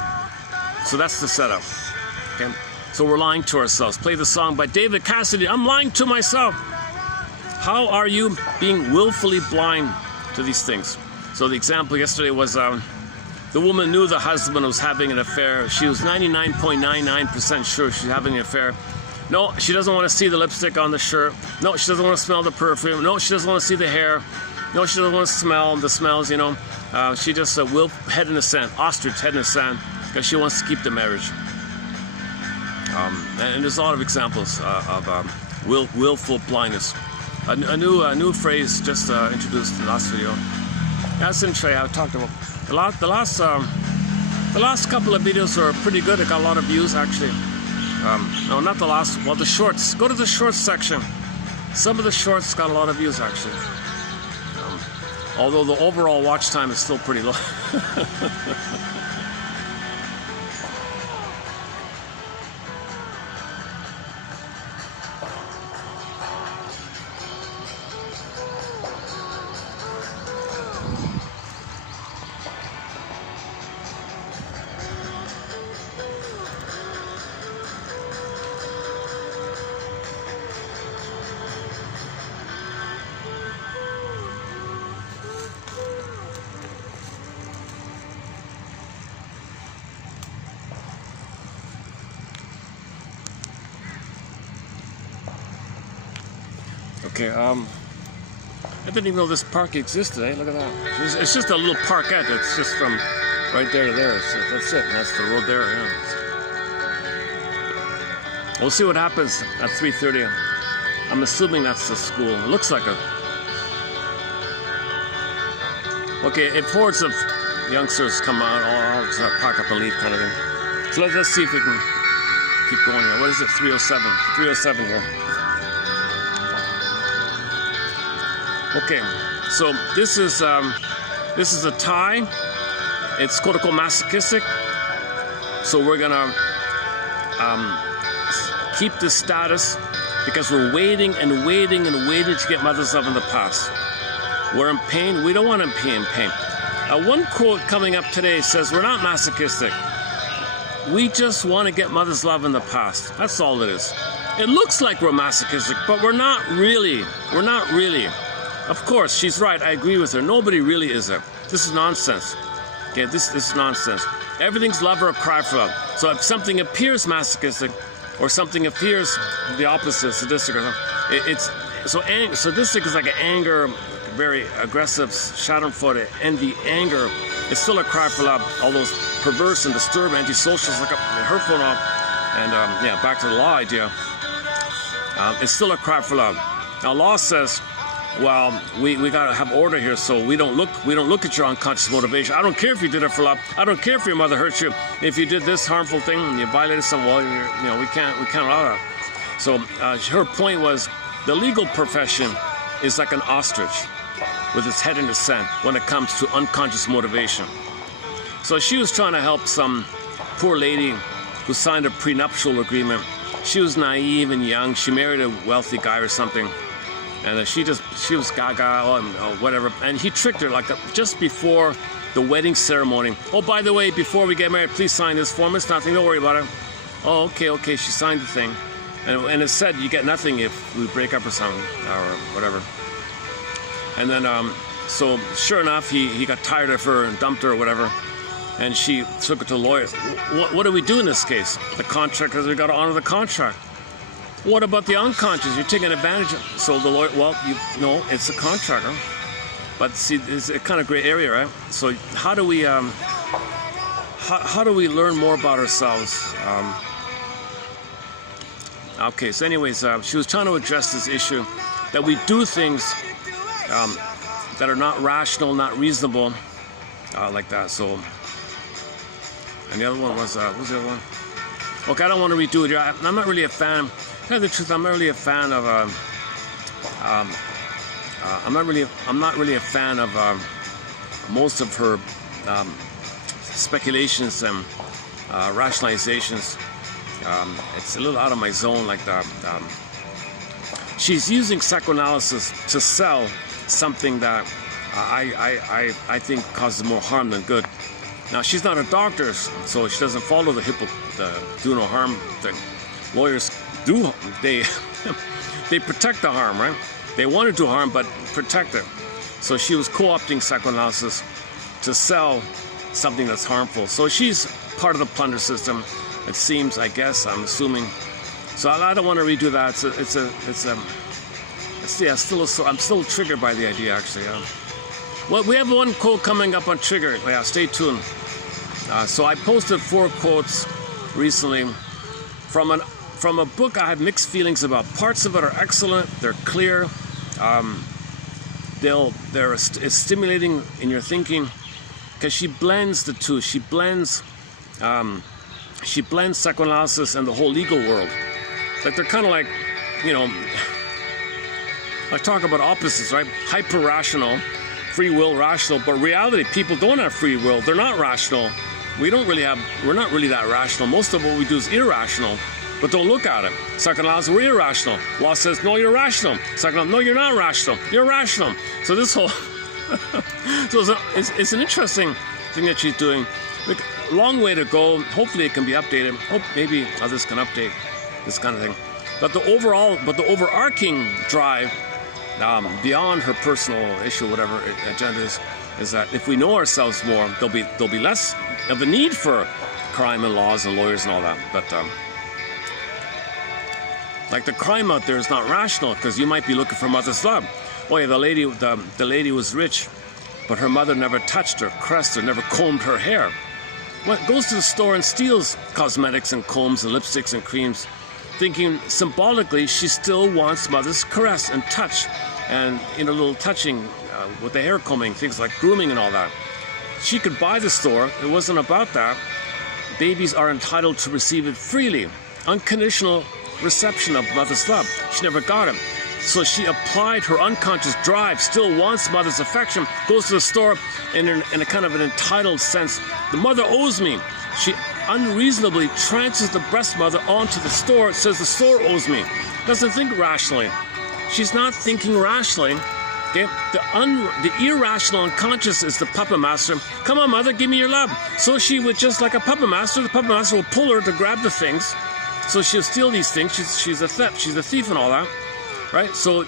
So that's the setup. Okay? So we're lying to ourselves. Play the song by David Cassidy, I'm lying to myself. How are you being willfully blind to these things? So the example yesterday was the woman knew the husband was having an affair. She was 99.99% sure she's having an affair. No, she doesn't want to see the lipstick on the shirt. No, she doesn't want to smell the perfume. No, she doesn't want to see the hair. No, she doesn't want to smell the smells, you know. She just head in the sand, ostrich head in the sand, because she wants to keep the marriage. And there's a lot of examples of willful blindness. A new phrase just introduced in the last video. That's interesting. I talked about the last couple of videos were pretty good. It got a lot of views actually. No, not the last. Well, the shorts. Go to the shorts section. Some of the shorts got a lot of views actually. Although the overall watch time is still pretty low. Okay, I didn't even know this park existed, eh? Look at that. It's just a little parkette. It's just from right there to there. That's it. That's the road there, yeah. We'll see what happens at 3:30. I'm assuming that's the school. It looks like a... Okay, if hordes of youngsters come out, I'll just park up and leave kind of thing. So let's see if we can keep going here. What is it? 307. 307 here. Okay, so this is a tie. It's quote-unquote masochistic. So we're gonna keep this status because we're waiting and waiting and waiting to get mother's love in the past. We're in pain. We don't want to be in pain. One quote coming up today says we're not masochistic. We just want to get mother's love in the past. That's all it is. It looks like we're masochistic, but we're not really. We're not really. Of course, she's right. I agree with her. Nobody really is there. This is nonsense. Okay, this is nonsense. Everything's love or a cry for love. So if something appears masochistic, or something appears the opposite, sadistic, or something, sadistic is like an anger, very aggressive, schadenfreude, envy, anger. It's still a cry for love. All those perverse and disturbed antisocials, like hurtful and all. And yeah, back to the law idea. It's still a cry for love. Now, law says, well, we gotta have order here, so we don't look at your unconscious motivation. I don't care if you did it for love. I don't care if your mother hurt you. If you did this harmful thing and you violated some law, we can't allow that. So her point was, the legal profession is like an ostrich with its head in the sand when it comes to unconscious motivation. So she was trying to help some poor lady who signed a prenuptial agreement she was naive and young. She married a wealthy guy or something, and she was gaga or whatever. And he tricked her like just before the wedding ceremony. Oh, by the way, before we get married, please sign this form. It's nothing. Don't worry about it. Oh, okay. She signed the thing, and it said you get nothing if we break up or something or whatever. And then, so sure enough, he got tired of her and dumped her or whatever. And she took it to the lawyer. What do we do in this case? The contract, because we got to honor the contract. What about the unconscious? You're taking advantage of. So the lawyer, well, no, it's a contract. Huh? But see, it's a kind of gray area, right? So how do we learn more about ourselves? Okay, so anyways, she was trying to address this issue that we do things that are not rational, not reasonable, like that. So, and the other one was, what was the other one? Okay, I don't want to redo it here. I'm not really a fan. To tell you the truth, I'm not really a fan of. I'm not really a fan of most of her speculations and rationalizations. It's a little out of my zone, like that. She's using psychoanalysis to sell something that I think causes more harm than good. Now, she's not a doctor, so she doesn't follow the do no harm thing. Lawyers do, they protect the harm, right? They want to do harm, but protect it. So she was co-opting psychoanalysis to sell something that's harmful. So she's part of the plunder system, it seems, I guess, I'm assuming. So I don't want to redo that. I'm still triggered by the idea, actually. Well, we have one quote coming up on Trigger. Yeah, stay tuned. So I posted 4 quotes recently from a book I have mixed feelings about. Parts of it are excellent. They're clear. It's stimulating in your thinking because she blends the two. She blends psychoanalysis and the whole legal world. Like they're kind of like, I talk about opposites, right? Hyper-rational, free will, rational, but reality, people don't have free will. They're not rational. We're not really that rational. Most of what we do is irrational, but don't look at it. Psychoanalysis, we're irrational. Law says, no, you're rational. Psychoanalysis, no, you're not rational. You're rational. So this whole, it's an interesting thing that she's doing. Look, long way to go. Hopefully it can be updated. Hope maybe others can update this kind of thing. But the overarching drive, beyond her personal issue, whatever agenda is that if we know ourselves more, there'll be less of a need for crime and laws and lawyers and all that. But like the crime out there is not rational because you might be looking for mother's love. Oh yeah, the lady was rich, but her mother never touched her, caressed her, never combed her hair. Goes to the store and steals cosmetics and combs and lipsticks and creams, thinking symbolically she still wants mother's caress and touch and a little touching with the hair combing, things like grooming and all that. She could buy the store. It wasn't about that. Babies are entitled to receive it freely. Unconditional reception of mother's love. She never got it. So she applied her unconscious drive, still wants mother's affection, goes to the store in a kind of an entitled sense. The mother owes me. She unreasonably transfers the breast mother onto the store, says the store owes me. Doesn't think rationally. She's not thinking rationally. Okay? The irrational unconscious is the puppet master. Come on, mother, give me your love. So she would, just like a puppet master, the puppet master will pull her to grab the things. So she'll steal these things. She's a theft. She's a thief and all that, right? So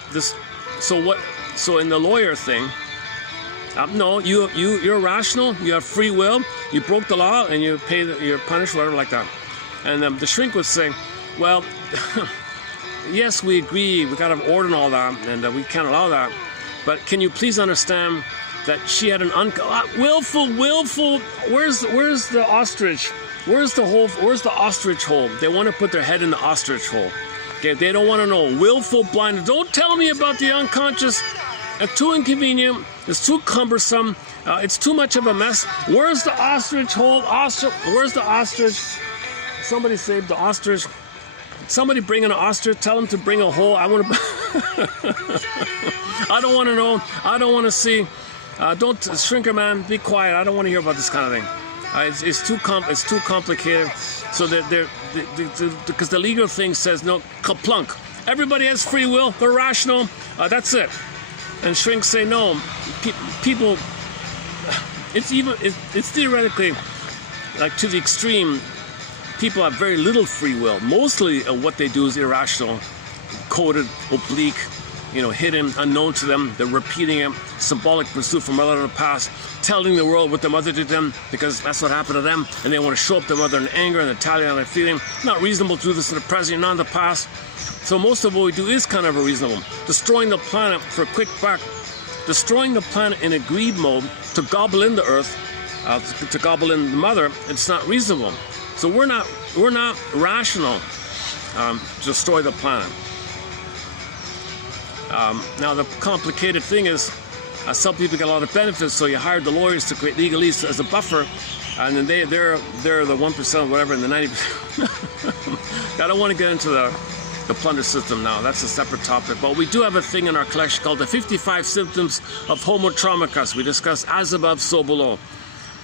in the lawyer thing, no, you're rational. You have free will. You broke the law and you're punished, whatever, like that. And the shrink would say, well, yes, we agree. We got to have order and all that, and we can't allow that. But can you please understand that she had an willful. Where's the ostrich? Where's the ostrich hole? They want to put their head in the ostrich hole. Okay, they don't want to know. Willful blindness. Don't tell me about the unconscious. It's too inconvenient. It's too cumbersome. It's too much of a mess. Where's the ostrich hole? Where's the ostrich? Somebody save the ostrich. Somebody bring an ostrich. Tell them to bring a hole. I want to. I don't want to know. I don't want to see. Don't, shrinker man, be quiet. I don't want to hear about this kind of thing. It's too complicated. So because the legal thing says, no, kaplunk. Everybody has free will, they're rational, that's it. And shrinks say, no, people, it's theoretically, like to the extreme, people have very little free will. Mostly what they do is irrational, coded, oblique, hidden, unknown to them. They're repeating it, symbolic pursuit from mother to the past, telling the world what their mother did to them because that's what happened to them, and they want to show up their mother in anger and retaliate on their feeling. Not reasonable to do this in the present, not in the past. So most of what we do is kind of unreasonable. Destroying the planet for a quick buck, destroying the planet in a greed mode to gobble in the earth, to gobble in the mother, it's not reasonable. So we're not rational to destroy the planet. Now the complicated thing is, some people get a lot of benefits, so you hired the lawyers to create legalese as a buffer, and then they're the 1% or whatever, and the 90%. I don't want to get into the plunder system now. That's a separate topic. But we do have a thing in our collection called the 55 symptoms of homotraumicus. We discuss as above, so below.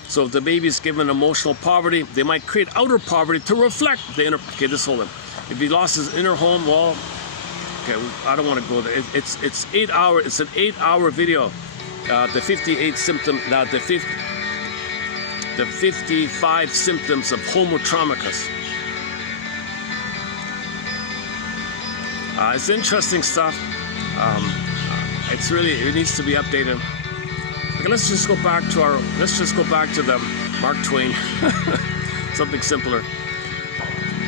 So if the baby is given emotional poverty, they might create outer poverty to reflect the inner. Okay, this whole thing. If he lost his inner home, well, okay, I don't want to go there. It's 8 hour. It's an 8-hour video. The 58 symptom. The 55 symptoms of homotraumicus. It's interesting stuff. It needs to be updated. Okay, let's just go back to the Mark Twain. Something simpler.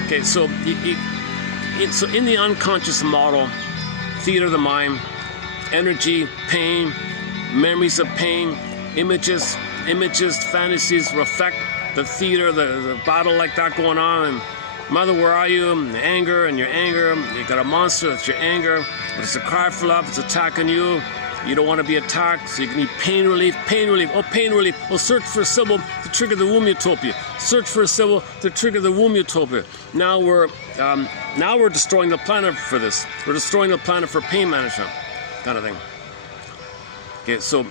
Okay, so in the unconscious model, theater of the mind, energy, pain, memories of pain, images, fantasies reflect the theater, the battle like that going on. And mother, where are you? And anger, and your anger. You got a monster, that's your anger. But it's a cry for love, it's attacking you. You don't want to be attacked, so you need pain relief. Oh, pain relief. Well, search for a symbol to trigger the womb utopia. Search for a symbol to trigger the womb utopia. Now we're destroying the planet for this. We're destroying the planet for pain management, kind of thing. Okay, so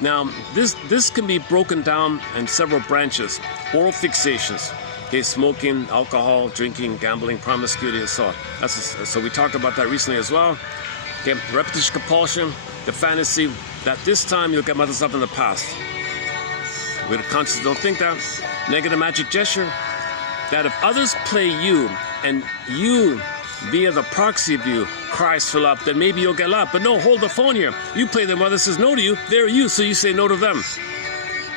now this can be broken down in several branches. Oral fixations. Okay, smoking, alcohol, drinking, gambling, promiscuity, and so on. So we talked about that recently as well. Okay, repetition compulsion, the fantasy that this time you'll get mothers up in the past. We consciously don't think that. Negative magic gesture, that if others play you and you, via the proxy of you, cries for love, then maybe you'll get love. But no, hold the phone here. You play the mother says no to you, they're you, so you say no to them.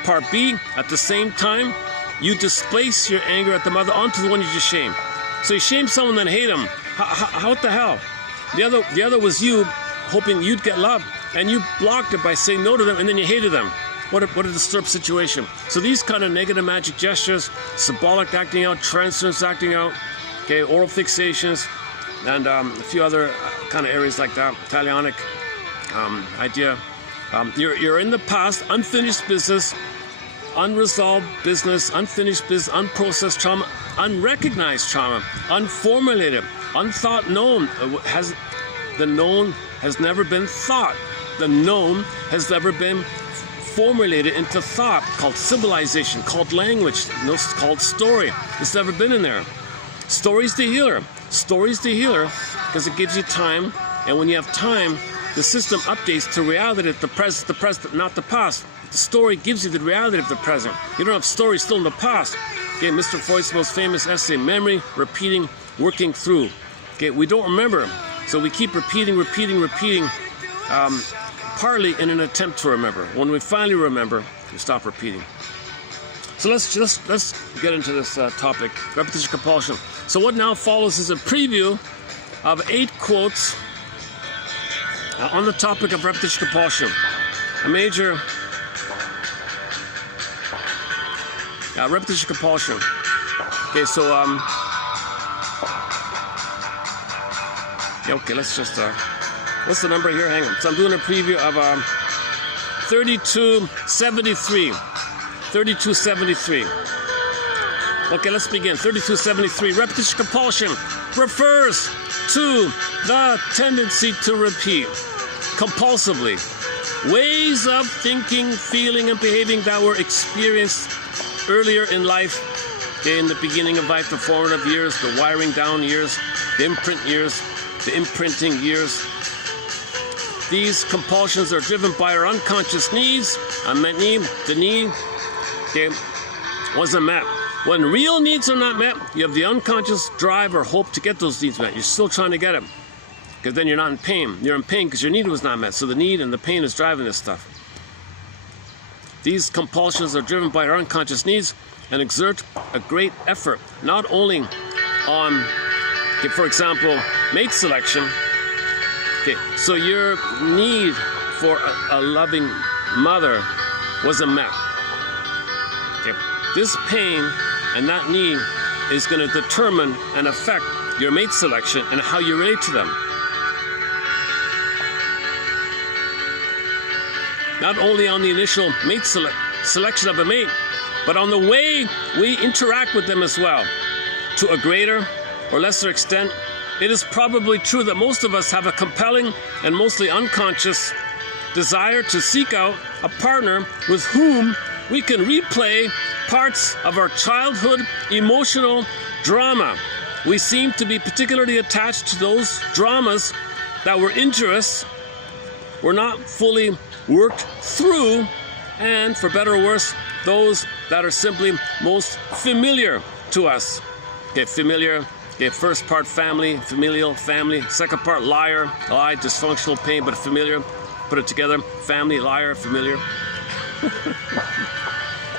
Part B, at the same time, you displace your anger at the mother onto the one you just shamed. So you shame someone and hate them. What the hell? The other was you hoping you'd get love, and you blocked it by saying no to them, and then you hated them. What a disturbed situation. So these kind of negative magic gestures, symbolic acting out, transference acting out, okay, oral fixations, and a few other kind of areas like that, Italianic idea. You're in the past, unfinished business, unresolved business, unfinished business, unprocessed trauma, unrecognized trauma, unformulated, unthought known. The known has never been thought. The known has never been formulated into thought, called civilization, called language, called story. It's never been in there. Story's the healer. Story's the healer because it gives you time, and when you have time, the system updates to reality of the present, not the past. The story gives you the reality of the present. You don't have stories still in the past. Okay, Mr. Freud's most famous essay, memory, repeating, working through. Okay, we don't remember, so we keep repeating, partly in an attempt to remember. When we finally remember, we stop repeating. So let's get into this topic, repetition compulsion. So what now follows is a preview of 8 quotes on the topic of repetition compulsion. A major repetition compulsion. Okay, so okay, let's just what's the number here? Hang on. So I'm doing a preview of 3273. 3273. Okay, let's begin. 3273. Repetition compulsion refers to the tendency to repeat compulsively ways of thinking, feeling, and behaving that were experienced earlier in life Okay, in the beginning of life, the formative years, the wiring down years, the imprint years, the imprinting years. These compulsions are driven by our unconscious needs. Unmet need, the need, okay, wasn't met. When real needs are not met, you have the unconscious drive or hope to get those needs met. You're still trying to get them, because then you're not in pain. You're in pain because your need was not met. So the need and the pain is driving this stuff. These compulsions are driven by our unconscious needs and exert a great effort, not only on, okay, for example, mate selection. Okay, so your need for a loving mother wasn't met. Okay, this pain and that need is going to determine and affect your mate selection and how you relate to them. Not only on the initial mate selection of a mate, but on the way we interact with them as well. To a greater or lesser extent, it is probably true that most of us have a compelling and mostly unconscious desire to seek out a partner with whom we can replay parts of our childhood emotional drama. We seem to be particularly attached to those dramas that were injurious, were not fully worked through, and for better or worse, those that are simply most familiar to us. Okay, familiar. Okay, first part family, familial, family. Second part liar, lie, dysfunctional pain, but familiar. Put it together, family, liar, familiar.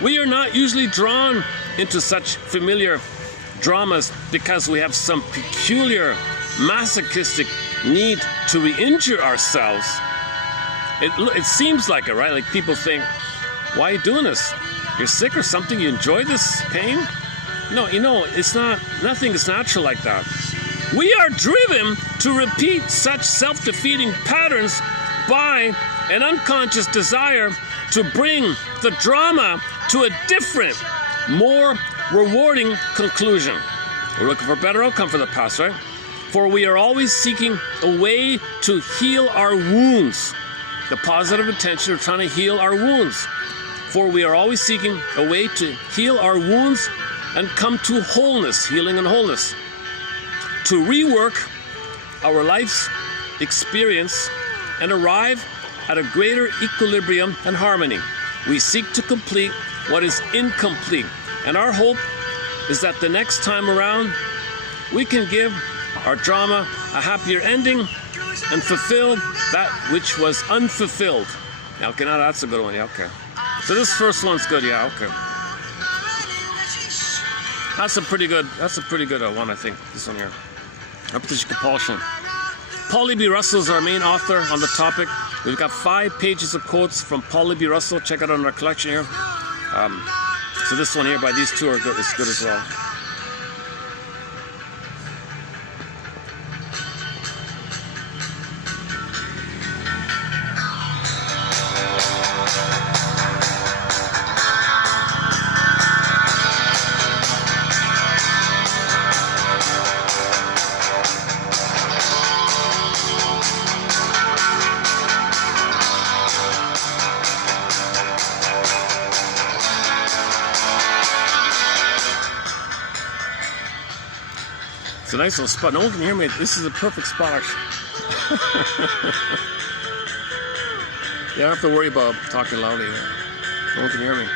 We are not usually drawn into such familiar dramas because we have some peculiar masochistic need to re-injure ourselves. It seems like it, right? Like people think, why are you doing this? You're sick or something? You enjoy this pain? No, you know, it's not, nothing is natural like that. We are driven to repeat such self-defeating patterns by an unconscious desire to bring the drama to a different, more rewarding conclusion. We're looking for a better outcome for the past, right? For we are always seeking a way to heal our wounds. The positive intention of trying to heal our wounds. For we are always seeking a way to heal our wounds and come to wholeness, healing and wholeness. To rework our life's experience and arrive at a greater equilibrium and harmony. We seek to complete what is incomplete. And our hope is that the next time around, we can give our drama a happier ending and fulfill that which was unfulfilled. Yeah, okay, now that's a good one, yeah, okay. So this first one's good, yeah, okay. That's a pretty good one, I think, this one here. Repetition compulsion. Paul B. Russell is our main author on the topic. We've got 5 pages of quotes from Paul B. Russell. Check it out in our collection here. So this one here by these two are good, is good as well. It's a nice little spot. No one can hear me. This is a perfect spot, actually. Yeah, I don't have to worry about talking loudly. No one can hear me.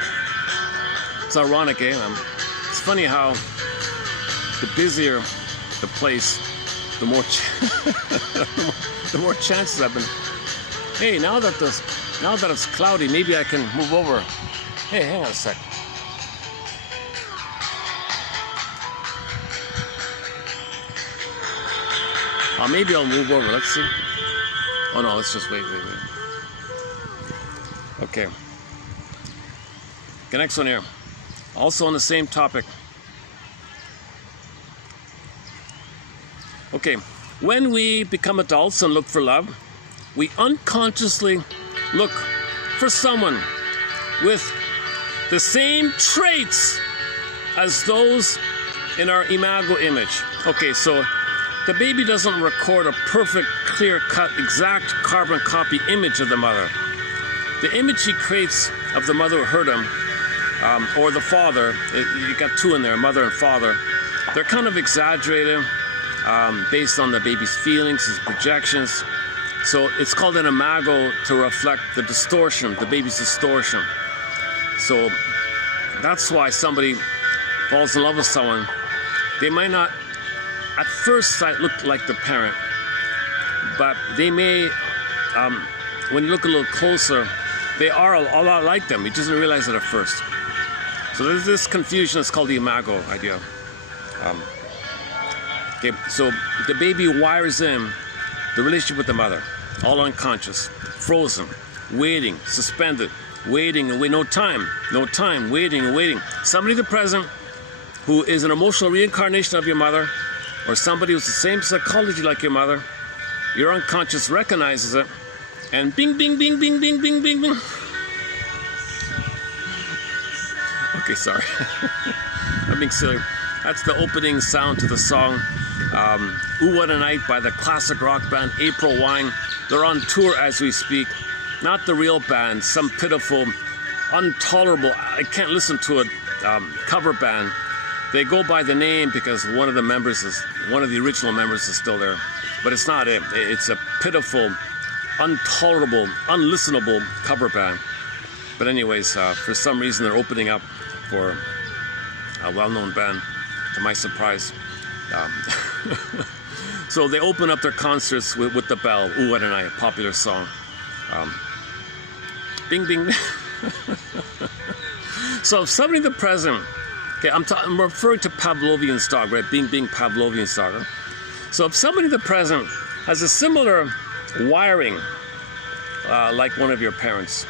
It's ironic, eh? It's funny how the busier the place, the more the more chances I've been. Hey, now that it's cloudy, maybe I can move over. Hey, hang on a sec. Maybe I'll move over. Let's see. Oh no, let's just wait. Okay. The next one here. Also on the same topic. Okay. When we become adults and look for love, we unconsciously look for someone with the same traits as those in our imago image. Okay, so the baby doesn't record a perfect, clear-cut, exact carbon copy image of the mother. The image he creates of the mother who hurt him or the father, you got two in there, mother and father, they're kind of exaggerated based on the baby's feelings, his projections. So it's called an imago to reflect the distortion, the baby's distortion. So that's why somebody falls in love with someone. They might not, at first sight, look like the parent, but they may, when you look a little closer, they are a lot like them. You just didn't realize it at first. So there's this confusion. It's called the imago idea. Okay, so the baby wires in the relationship with the mother, all unconscious, frozen, waiting, suspended, waiting and wait, no time, waiting and waiting. Somebody in the present who is an emotional reincarnation of your mother, or somebody who's the same psychology like your mother, your unconscious recognizes it, and bing, bing, bing, bing, bing, bing, bing, bing. Okay, sorry. I'm being silly. That's the opening sound to the song Ooh What a Night by the classic rock band April Wine. They're on tour as we speak. Not the real band, some pitiful, intolerable, I can't listen to it, cover band. They go by the name because one of the original members is still there. But it's not it. It's a pitiful, intolerable, unlistenable cover band. But anyways, for some reason they're opening up for a well-known band, to my surprise. So they open up their concerts with the bell, Ooh What a Night, a popular song. Bing, bing. So if somebody in the present, okay, I'm referring to Pavlovian stock, right? Bing, bing, Pavlovian stock. Right? So if somebody in the present has a similar wiring, like one of your parents,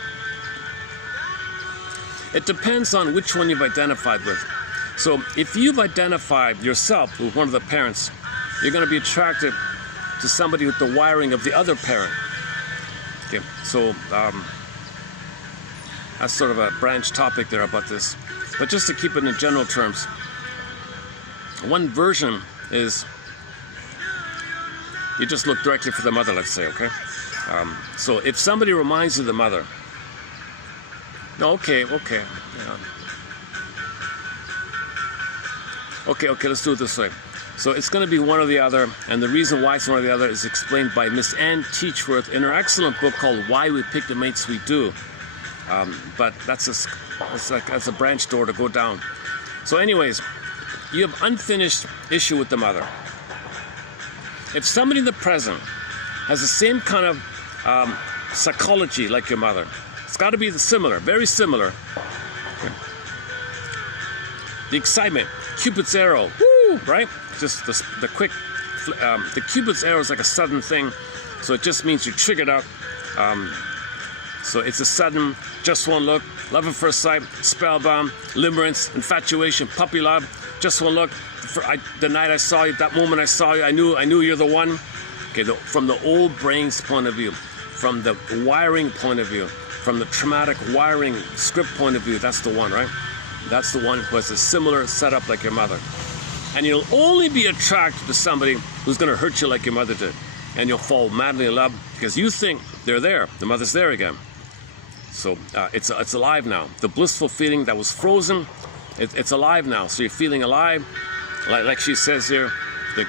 it depends on which one you've identified with. So if you've identified yourself with one of the parents, you're going to be attracted to somebody with the wiring of the other parent. Okay, so that's sort of a branch topic there about this. But just to keep it in general terms, one version is you just look directly for the mother, let's say, okay? So if somebody reminds you of the mother, no, okay. Yeah. Okay, let's do it this way. So it's going to be one or the other, and the reason why it's one or the other is explained by Miss Ann Teachworth in her excellent book called Why We Pick the Mates We Do. But that's a branch door to go down. So anyways, you have unfinished issue with the mother. If somebody in the present has the same kind of psychology like your mother, it's got to be similar, very similar. Okay. The excitement, Cupid's arrow, woo, right? Just the quick, the Cupid's arrow is like a sudden thing, so it just means you're triggered out. So it's a sudden, just one look, love at first sight, spellbound, limerence, infatuation, puppy love, just one look. The night I saw you, that moment I saw you, I knew you're the one. Okay, from the old brain's point of view, from the wiring point of view, from the traumatic wiring script point of view, that's the one, right? That's the one who has a similar setup like your mother. And you'll only be attracted to somebody who's going to hurt you like your mother did. And you'll fall madly in love because you think they're there. The mother's there again. So it's alive now. The blissful feeling that was frozen, it's alive now. So you're feeling alive. Like she says here, the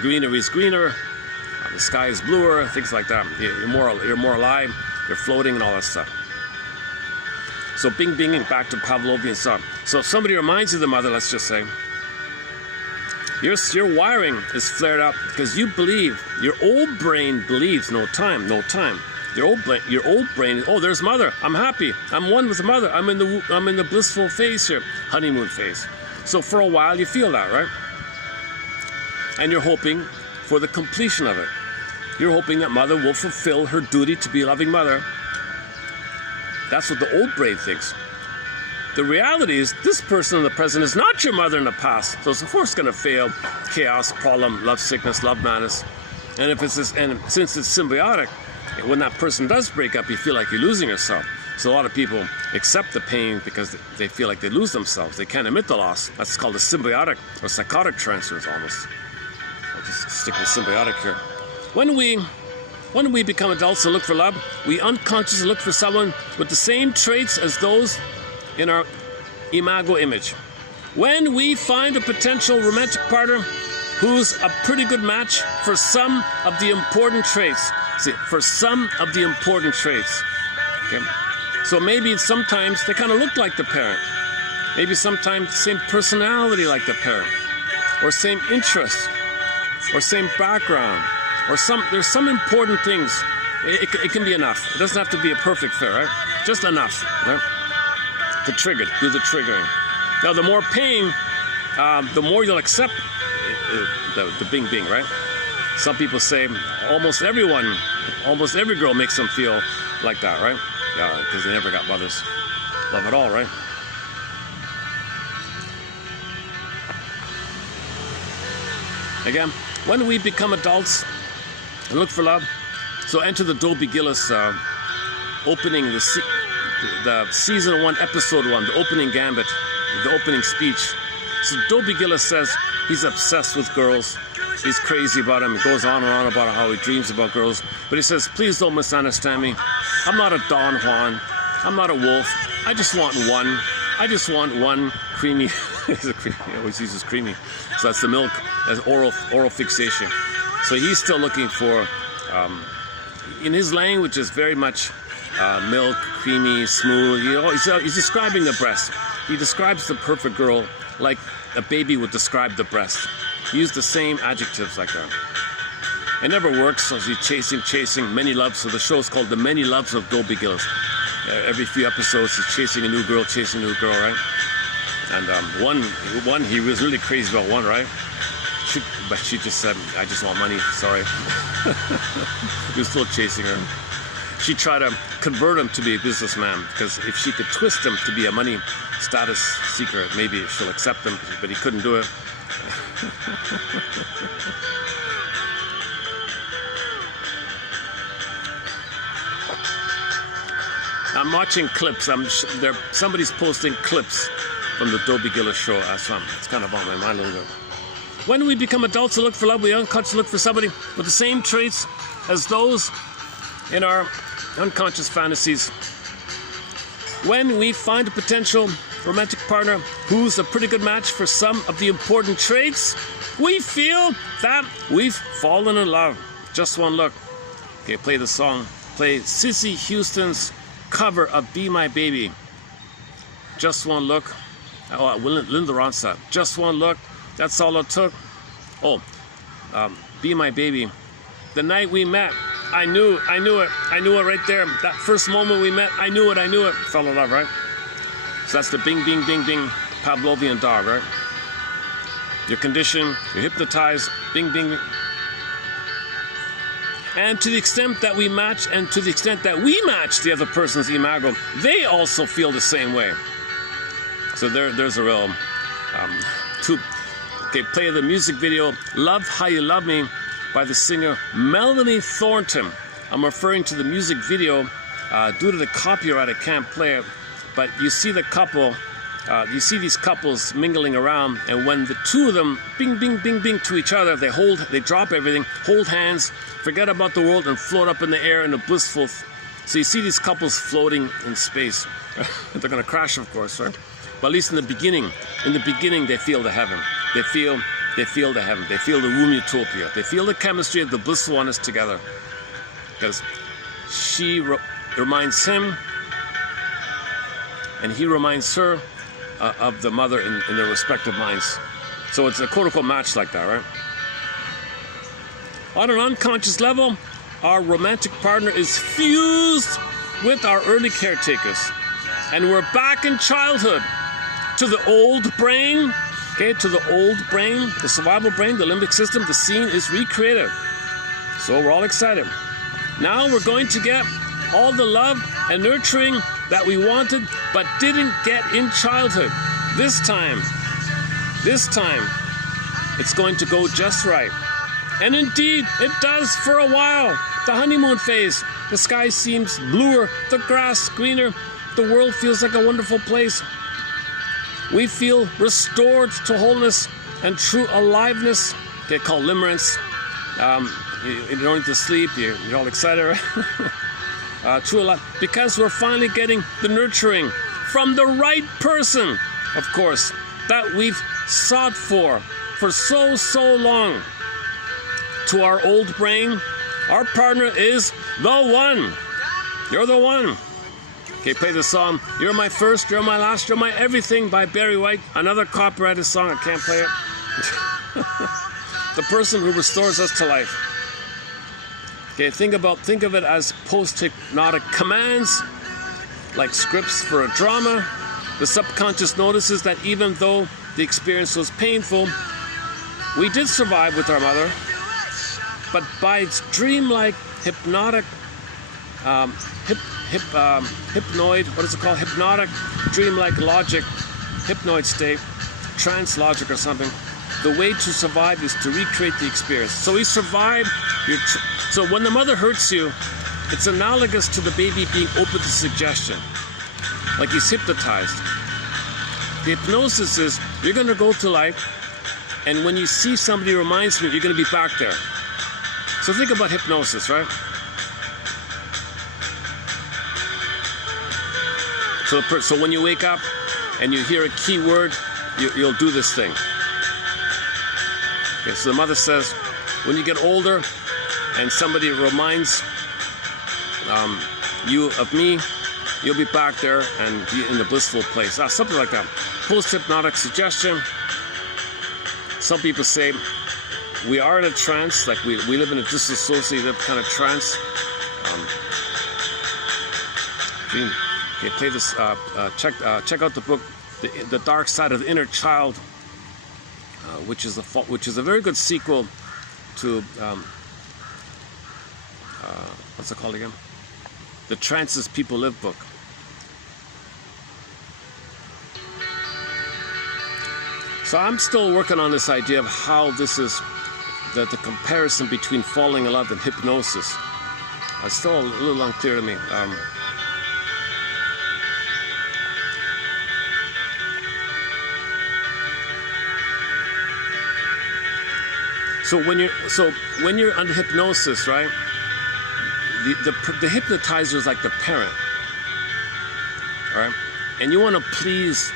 greenery is greener, the sky is bluer, things like that. You're more alive, you're floating and all that stuff. So bing binging back to Pavlovian stuff. So if somebody reminds you of the mother, let's just say, your wiring is flared up because you believe, your old brain believes no time. Your old brain, oh, there's mother. I'm happy. I'm one with the mother. I'm in the blissful phase here, honeymoon phase. So for a while you feel that, right? And you're hoping for the completion of it. You're hoping that mother will fulfill her duty to be a loving mother. That's what the old brain thinks. The reality is this person in the present is not your mother in the past. So it's of course going to fail. Chaos, problem, love sickness, love madness. And since it's symbiotic, when that person does break up, you feel like you're losing yourself. So a lot of people accept the pain because they feel like they lose themselves. They can't admit the loss. That's called a symbiotic or psychotic transfers almost. I'll just stick with symbiotic here. When we When we become adults and look for love, we unconsciously look for someone with the same traits as those in our imago image. When we find a potential romantic partner who's a pretty good match for some of the important traits. See, for some of the important traits. Okay? So maybe sometimes they kind of look like the parent. Maybe sometimes same personality like the parent. Or same interests. Or same background. Or there's some important things. It can be enough. It doesn't have to be a perfect fit, right? Just enough, right? To trigger, do the triggering. Now, the more pain, the more you'll accept the bing bing, right? Some people say almost every girl makes them feel like that, right? Yeah, because they never got mother's love at all, right? Again, when we become adults and look for love, so enter the Dobie Gillis opening, the season 1, episode 1, the opening gambit, the opening speech. So Dobie Gillis says he's obsessed with girls. He's crazy about them. He goes on and on about how he dreams about girls. But he says, please don't misunderstand me. I'm not a Don Juan. I'm not a wolf. I just want one. I just want one creamy. He always uses creamy. So that's the milk, that's oral fixation. So he's still looking for, in his language, is very much milk, creamy, smooth. He's describing the breast. He describes the perfect girl like a baby would describe the breast. He used the same adjectives like that. It never works, so he's chasing many loves. So the show's called The Many Loves of Dobie Gillis. Every few episodes, he's chasing a new girl, right? And one, he was really crazy about one, right? But she just said, I just want money, sorry. He was still chasing her. She tried to convert him to be a businessman, because if she could twist him to be a money status seeker, maybe she'll accept him, but he couldn't do it. I'm watching clips. Somebody's posting clips from the Dobie Gillis show. It's kind of on my mind a little bit. When we become adults and look for love, we unconsciously look for somebody with the same traits as those in our unconscious fantasies. When we find a potential romantic partner who's a pretty good match for some of the important traits, we feel that we've fallen in love. Just one look. Okay, play the song. Play Sissy Houston's cover of Be My Baby. Just one look. Oh, Linda Ronstadt. Just one look. That's all it took. Oh, Be My Baby. The night we met, I knew it right there. That first moment we met, I knew it. Fell in love, right? So that's the bing, bing, bing, bing, Pavlovian dog, right? You're conditioned, you're hypnotized, bing, bing, bing. And to the extent that we match, and to the extent that we match the other person's imago, they also feel the same way. So there's a real, okay, play the music video, Love How You Love Me, by the singer Melanie Thornton. I'm referring to the music video. Due to the copyright, I can't play it, but you see the couple, you see these couples mingling around, and when the two of them bing, bing, bing, bing to each other, they drop everything, hold hands, forget about the world, and float up in the air in a blissful. So you see these couples floating in space. They're going to crash, of course, right? But at least in the beginning, they feel the heaven. They feel the heaven. They feel the womb utopia. They feel the chemistry of the blissful oneness together. Because she reminds him, and he reminds her of the mother in their respective minds. So it's a quote-unquote match like that, right? On an unconscious level, our romantic partner is fused with our early caretakers. And we're back in childhood. To the old brain, okay, to the old brain, the survival brain, the limbic system, the scene is recreated. So we're all excited. Now we're going to get all the love and nurturing that we wanted but didn't get in childhood. This time, it's going to go just right. And indeed, it does for a while. The honeymoon phase, the sky seems bluer, the grass greener, the world feels like a wonderful place. We feel restored to wholeness and true aliveness. They call limerence. you don't need to sleep. You're all excited, right? True a lot. Because we're finally getting the nurturing from the right person, of course, that we've sought for so long. To our old brain, our partner is the one. You're the one. Okay, play the song, You're My First, You're My Last, You're My Everything by Barry White. Another copyrighted song, I can't play it. The person who restores us to life. Okay, think of it as post-hypnotic commands, like scripts for a drama. The subconscious notices that even though the experience was painful, we did survive with our mother, but by its dreamlike hypnotic hypnoid, what is it called? Hypnotic, dreamlike logic, hypnoid state, trance logic or something. The way to survive is to recreate the experience. So we survive. So when the mother hurts you, it's analogous to the baby being open to suggestion, like he's hypnotized. The hypnosis is you're going to go through life, and when you see somebody who reminds you, you're going to be back there. So think about hypnosis, right? So when you wake up and you hear a key word, you'll do this thing. Okay, so the mother says, when you get older and somebody reminds you of me, you'll be back there and be in the blissful place. Something like that. Post-hypnotic suggestion. Some people say we are in a trance, like we live in a disassociative kind of trance. Okay, play this. Check out the book, The Dark Side of the Inner Child, which is a very good sequel to what's it called again? The Trances People Live book. So I'm still working on this idea of how this is the comparison between falling in love and hypnosis. It's still a little unclear to me. So when you're under hypnosis, right? The hypnotizer is like the parent, all right? And you want to please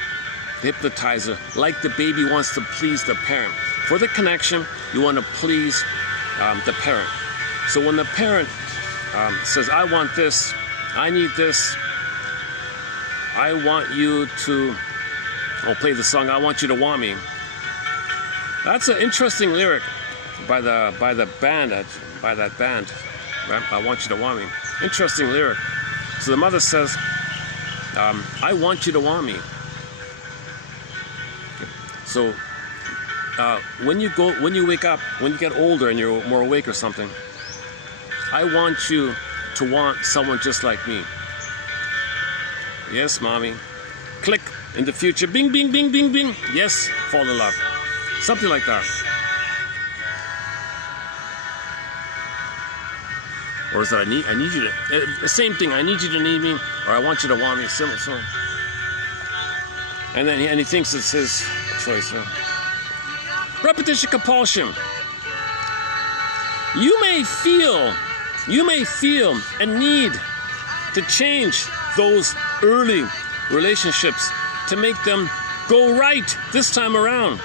the hypnotizer like the baby wants to please the parent. For the connection, you want to please the parent. So when the parent says, I want this, I need this, I want you to, I'll play the song, I want you to want me. That's an interesting lyric by that band, right? I want you to want me. Interesting lyric. So the mother says, I want you to want me. So when you wake up, when you get older and you're more awake or something, I want you to want someone just like me. Yes, mommy. Click in the future. Bing, bing, bing, bing, bing. Yes, fall in love. Something like that. Or is that I need you to, the same thing, I need you to need me, or I want you to want me, similar. And then he thinks it's his choice. Repetition compulsion. You may feel a need to change those early relationships to make them go right this time around.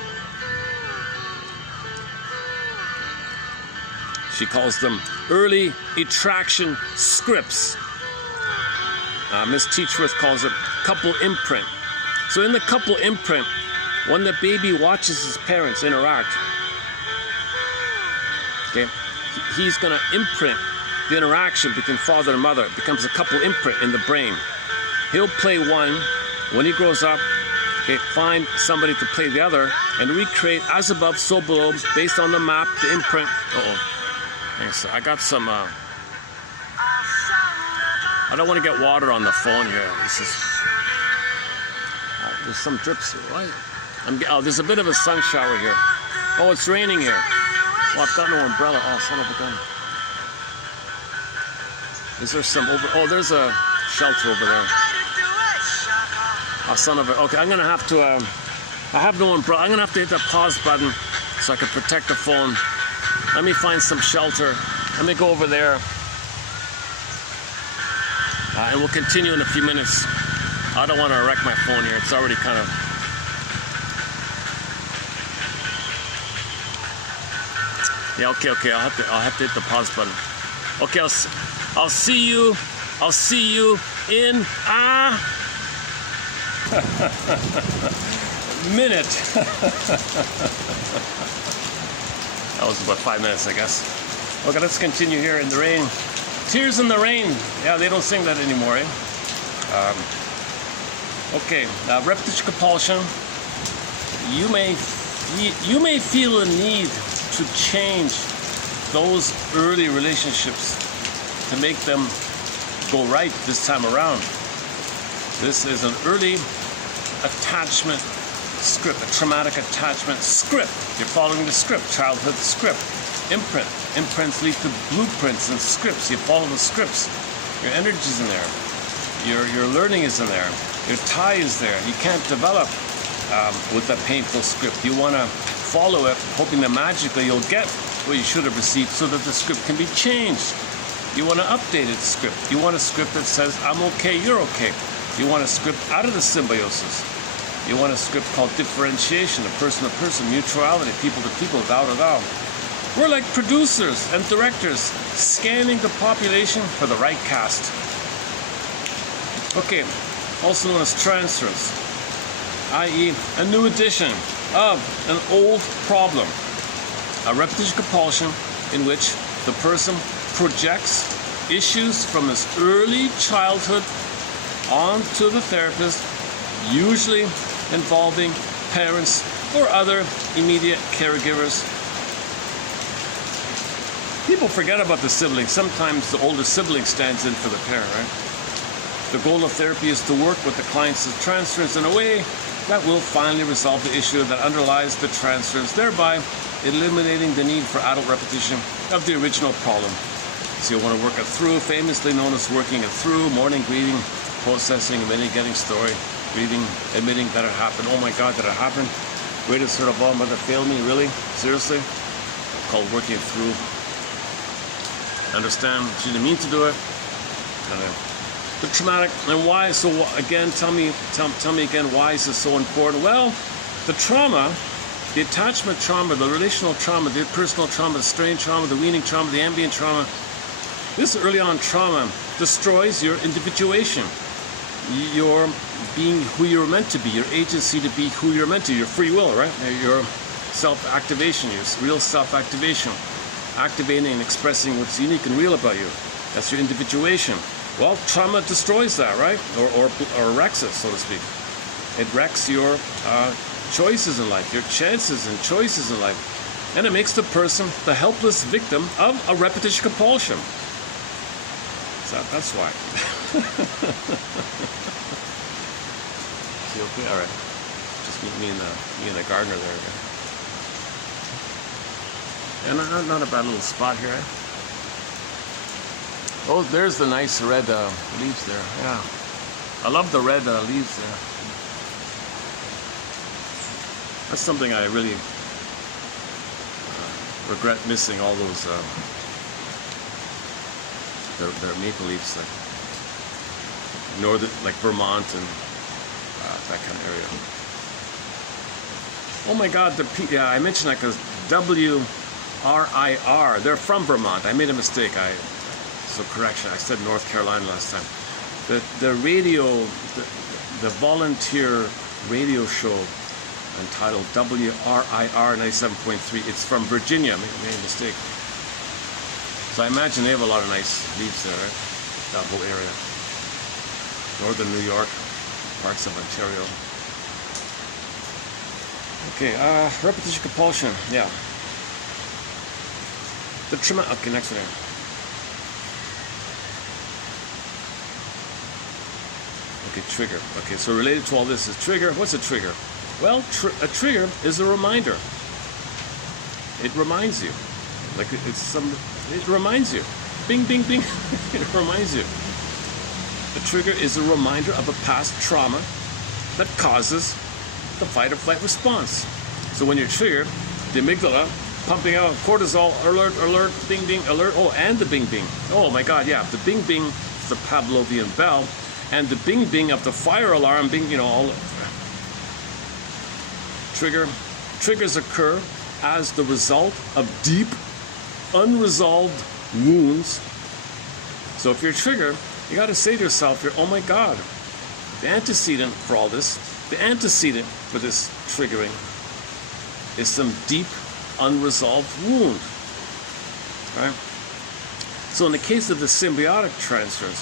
She calls them early attraction scripts. Miss Teachworth calls it couple imprint. So in the couple imprint, when the baby watches his parents interact, okay, he's going to imprint the interaction between father and mother. It becomes a couple imprint in the brain. He'll play one. When he grows up, okay, find somebody to play the other and recreate as above, so below, based on the map, the imprint. Thanks. I got some, I don't want to get water on the phone here. This is, there's some drips. What? There's a bit of a sun shower here. Oh, it's raining here. Oh, I've got no umbrella. Oh, son of a gun. Is there some there's a shelter over there. Oh, son of a, okay, I'm going to have to, I have no umbrella. I'm going to have to hit that pause button so I can protect the phone. Let me find some shelter. Let me go over there. And we'll continue in a few minutes. I don't want to wreck my phone here. It's already kind of... Yeah, okay. I'll have to hit the pause button. Okay, I'll see you in a minute. That was about 5 minutes, I guess. Okay, let's continue here in the rain. Tears in the Rain. Yeah, they don't sing that anymore, eh? Okay, repetition compulsion. You may feel a need to change those early relationships to make them go right this time around. This is an early attachment script, a traumatic attachment script. You're following the script, childhood script. Imprint. Imprints lead to blueprints and scripts. You follow the scripts. Your energy's in there. Your learning is in there. Your tie is there. You can't develop with that painful script. You want to follow it, hoping that magically you'll get what you should have received so that the script can be changed. You want to update its script. You want a script that says, I'm okay, you're okay. You want a script out of the symbiosis. You want a script called differentiation, a person to person, mutuality, people to people, thou to thou. We're like producers and directors scanning the population for the right cast. Okay, also known as transference, i.e. a new edition of an old problem. A repetition compulsion in which the person projects issues from his early childhood onto the therapist, usually involving parents or other immediate caregivers. People forget about the sibling. Sometimes the older sibling stands in for the parent, right? The goal of therapy is to work with the client's transference in a way that will finally resolve the issue that underlies the transference, thereby eliminating the need for adult repetition of the original problem. So you want to work it through, famously known as working it through, mourning, grieving, processing, admitting, getting story, grieving, admitting that it happened. Oh my God, did it happen? Greatest hurt of all, mother failed me, really? Seriously? Called working it through. Understand she didn't mean to do it. And the traumatic, and why? So again, tell me again, why is this so important? Well, the trauma, the attachment trauma, the relational trauma, the personal trauma, the strain trauma, the weaning trauma, the ambient trauma. This early on trauma destroys your individuation, your being who you're meant to be, your agency to be who you're meant to, your free will, right? Your self-activation, your real self-activation. Activating and expressing what's unique and real about you. That's your individuation. Well, trauma destroys that, right? Or wrecks it, so to speak. It wrecks your choices in life, your chances and choices in life. And it makes the person the helpless victim of a repetition compulsion. So that's why. See, okay, all right. Just me and the gardener there again. And not a bad little spot here. Eh? Oh, there's the nice red leaves there. Yeah, I love the red leaves there. That's something I really regret missing. All those their maple leaves, northern, like Vermont and that kind of area. Oh my God, yeah, I mentioned that because WRIR, they're from Vermont. I made a mistake. So correction, I said North Carolina last time. The radio, the volunteer radio show entitled WRIR 97.3, it's from Virginia. I made a mistake. So I imagine they have a lot of nice leaves there, right? That whole area. Northern New York, parts of Ontario. Okay, repetition compulsion, yeah. The trauma, okay, next one. Okay, trigger. Okay, so related to all this is trigger. What's a trigger? Well, a trigger is a reminder. It reminds you. Like it reminds you. Bing, bing, bing. It reminds you. A trigger is a reminder of a past trauma that causes the fight or flight response. So when you're triggered, the amygdala pumping out cortisol, alert, alert, bing, bing, alert. Oh, and the bing, bing. Oh my God, yeah, the bing, bing, the Pavlovian bell, and the bing, bing of the fire alarm, bing, you know, all. Triggers occur as the result of deep, unresolved wounds. So if you're a trigger, you got to say to yourself, oh my God, the antecedent for all this, the antecedent for this triggering is some deep, unresolved wound, right? So in the case of the symbiotic transfers,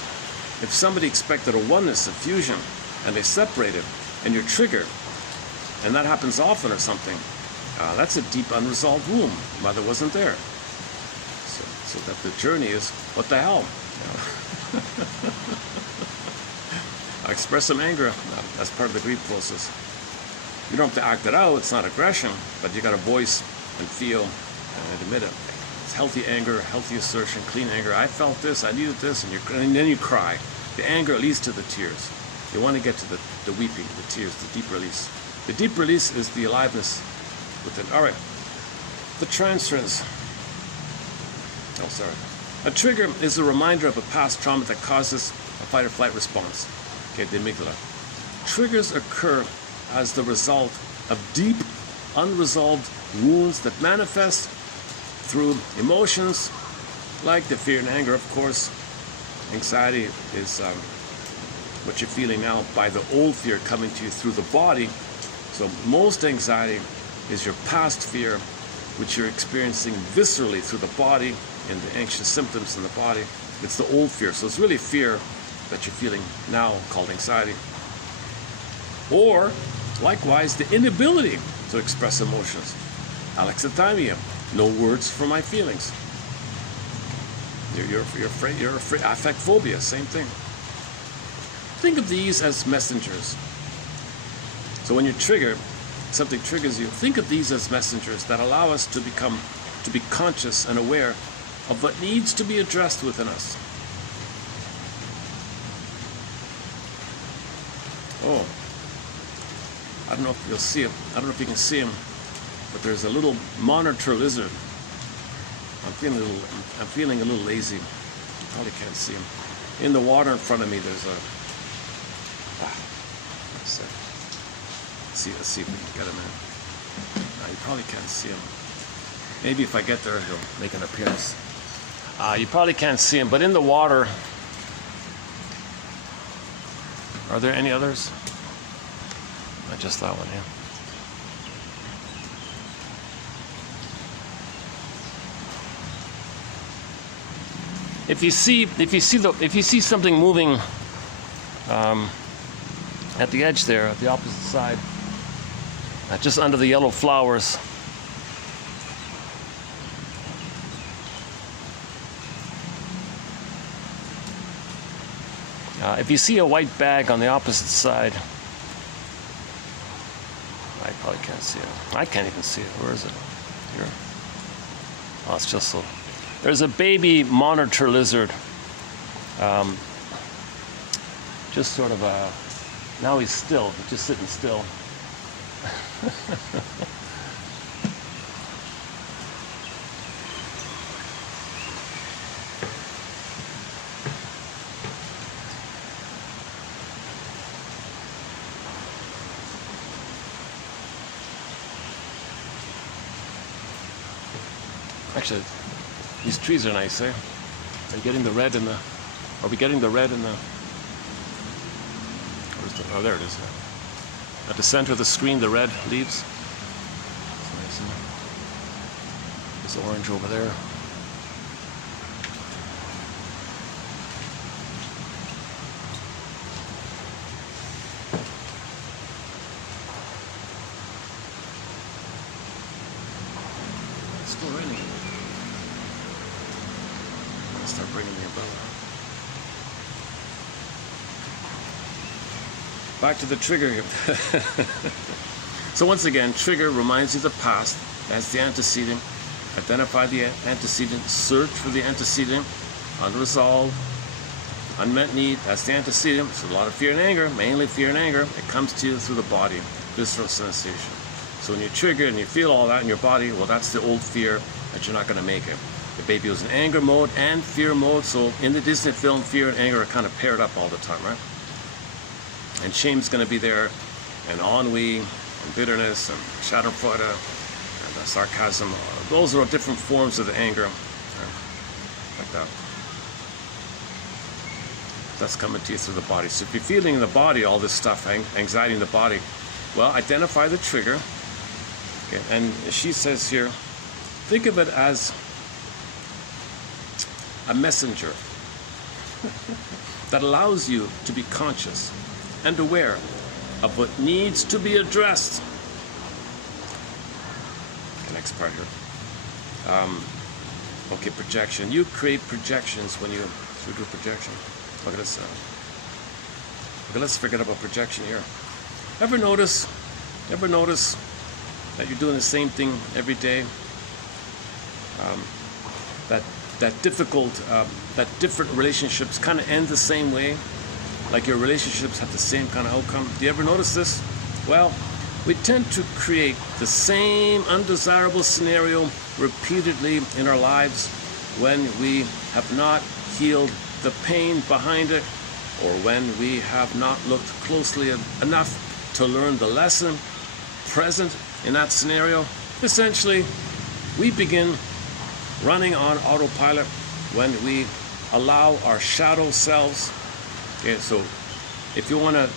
if somebody expected a oneness, a fusion, and they separated, and you're triggered, and that happens often or something, that's a deep, unresolved wound. Mother wasn't there. So that the journey is, what the hell? I express some anger. That's part of the grief process. You don't have to act it out. It's not aggression, but you got to voice and feel and admit it. It's healthy anger, healthy assertion, clean anger. I felt this, I needed this, and then you cry. The anger leads to the tears. You want to get to the weeping, the tears, the deep release. The deep release is the aliveness within. All right. The transference. Oh, sorry. A trigger is a reminder of a past trauma that causes a fight or flight response. Okay, the amygdala. Triggers occur as the result of deep, unresolved wounds that manifest through emotions like the fear and anger, of course. Anxiety is what you're feeling now by the old fear coming to you through the body. So most anxiety is your past fear, which you're experiencing viscerally through the body and the anxious symptoms in the body. It's the old fear. So it's really fear that you're feeling now called anxiety. Or, likewise, the inability to express emotions. Alexithymia, no words for my feelings. You're afraid, affect phobia, same thing. Think of these as messengers. So when you're triggered, something triggers you, think of these as messengers that allow us to be conscious and aware of what needs to be addressed within us. Oh, I don't know if you'll see him. I don't know if you can see him, but there's a little monitor lizard. I'm feeling a little lazy. You probably can't see him. In the water in front of me, there's a. Let's see if we can get him in. You probably can't see him. Maybe if I get there, he'll make an appearance. You probably can't see him, but in the water. Are there any others? Not just that one, yeah. If you see something moving at the edge there, at the opposite side, just under the yellow flowers. If you see a white bag on the opposite side, I probably can't see it. I can't even see it. Where is it? Here. Oh, it's just so. There's a baby monitor lizard. Just sort of a. Now he's still, just sitting still. Actually, these trees are nice, eh? Are you getting the red in the? Are we getting the red in the? Oh, there it is. At the center of the screen, the red leaves. There's orange over there. It's still raining. I'll start bringing the umbrella. Back to the trigger. So once again, trigger reminds you of the past. That's the antecedent. Identify the antecedent. Search for the antecedent. Unresolved. Unmet need. That's the antecedent. So a lot of fear and anger, mainly fear and anger. It comes to you through the body. Visceral sensation. So when you're triggered and you feel all that in your body, well, that's the old fear that you're not going to make it. The baby was in anger mode and fear mode, so in the Disney film, fear and anger are kind of paired up all the time, right? And shame's going to be there, and ennui, and bitterness, and schadenfreude, and sarcasm. Those are different forms of the anger, like that. That's coming to you through the body. So if you're feeling in the body all this stuff, anxiety in the body, well, identify the trigger. Okay. And she says here, think of it as a messenger that allows you to be conscious and aware of what needs to be addressed. The next part here. Okay, projection. You create projections when you do projection. Look at this. Okay, let's forget about projection here. Ever notice that you're doing the same thing every day? That different relationships kind of end the same way, like your relationships have the same kind of outcome. Do you ever notice this? Well, we tend to create the same undesirable scenario repeatedly in our lives when we have not healed the pain behind it, or when we have not looked closely enough to learn the lesson present in that scenario. Essentially, we begin running on autopilot when we allow our shadow selves. Okay, so if you want to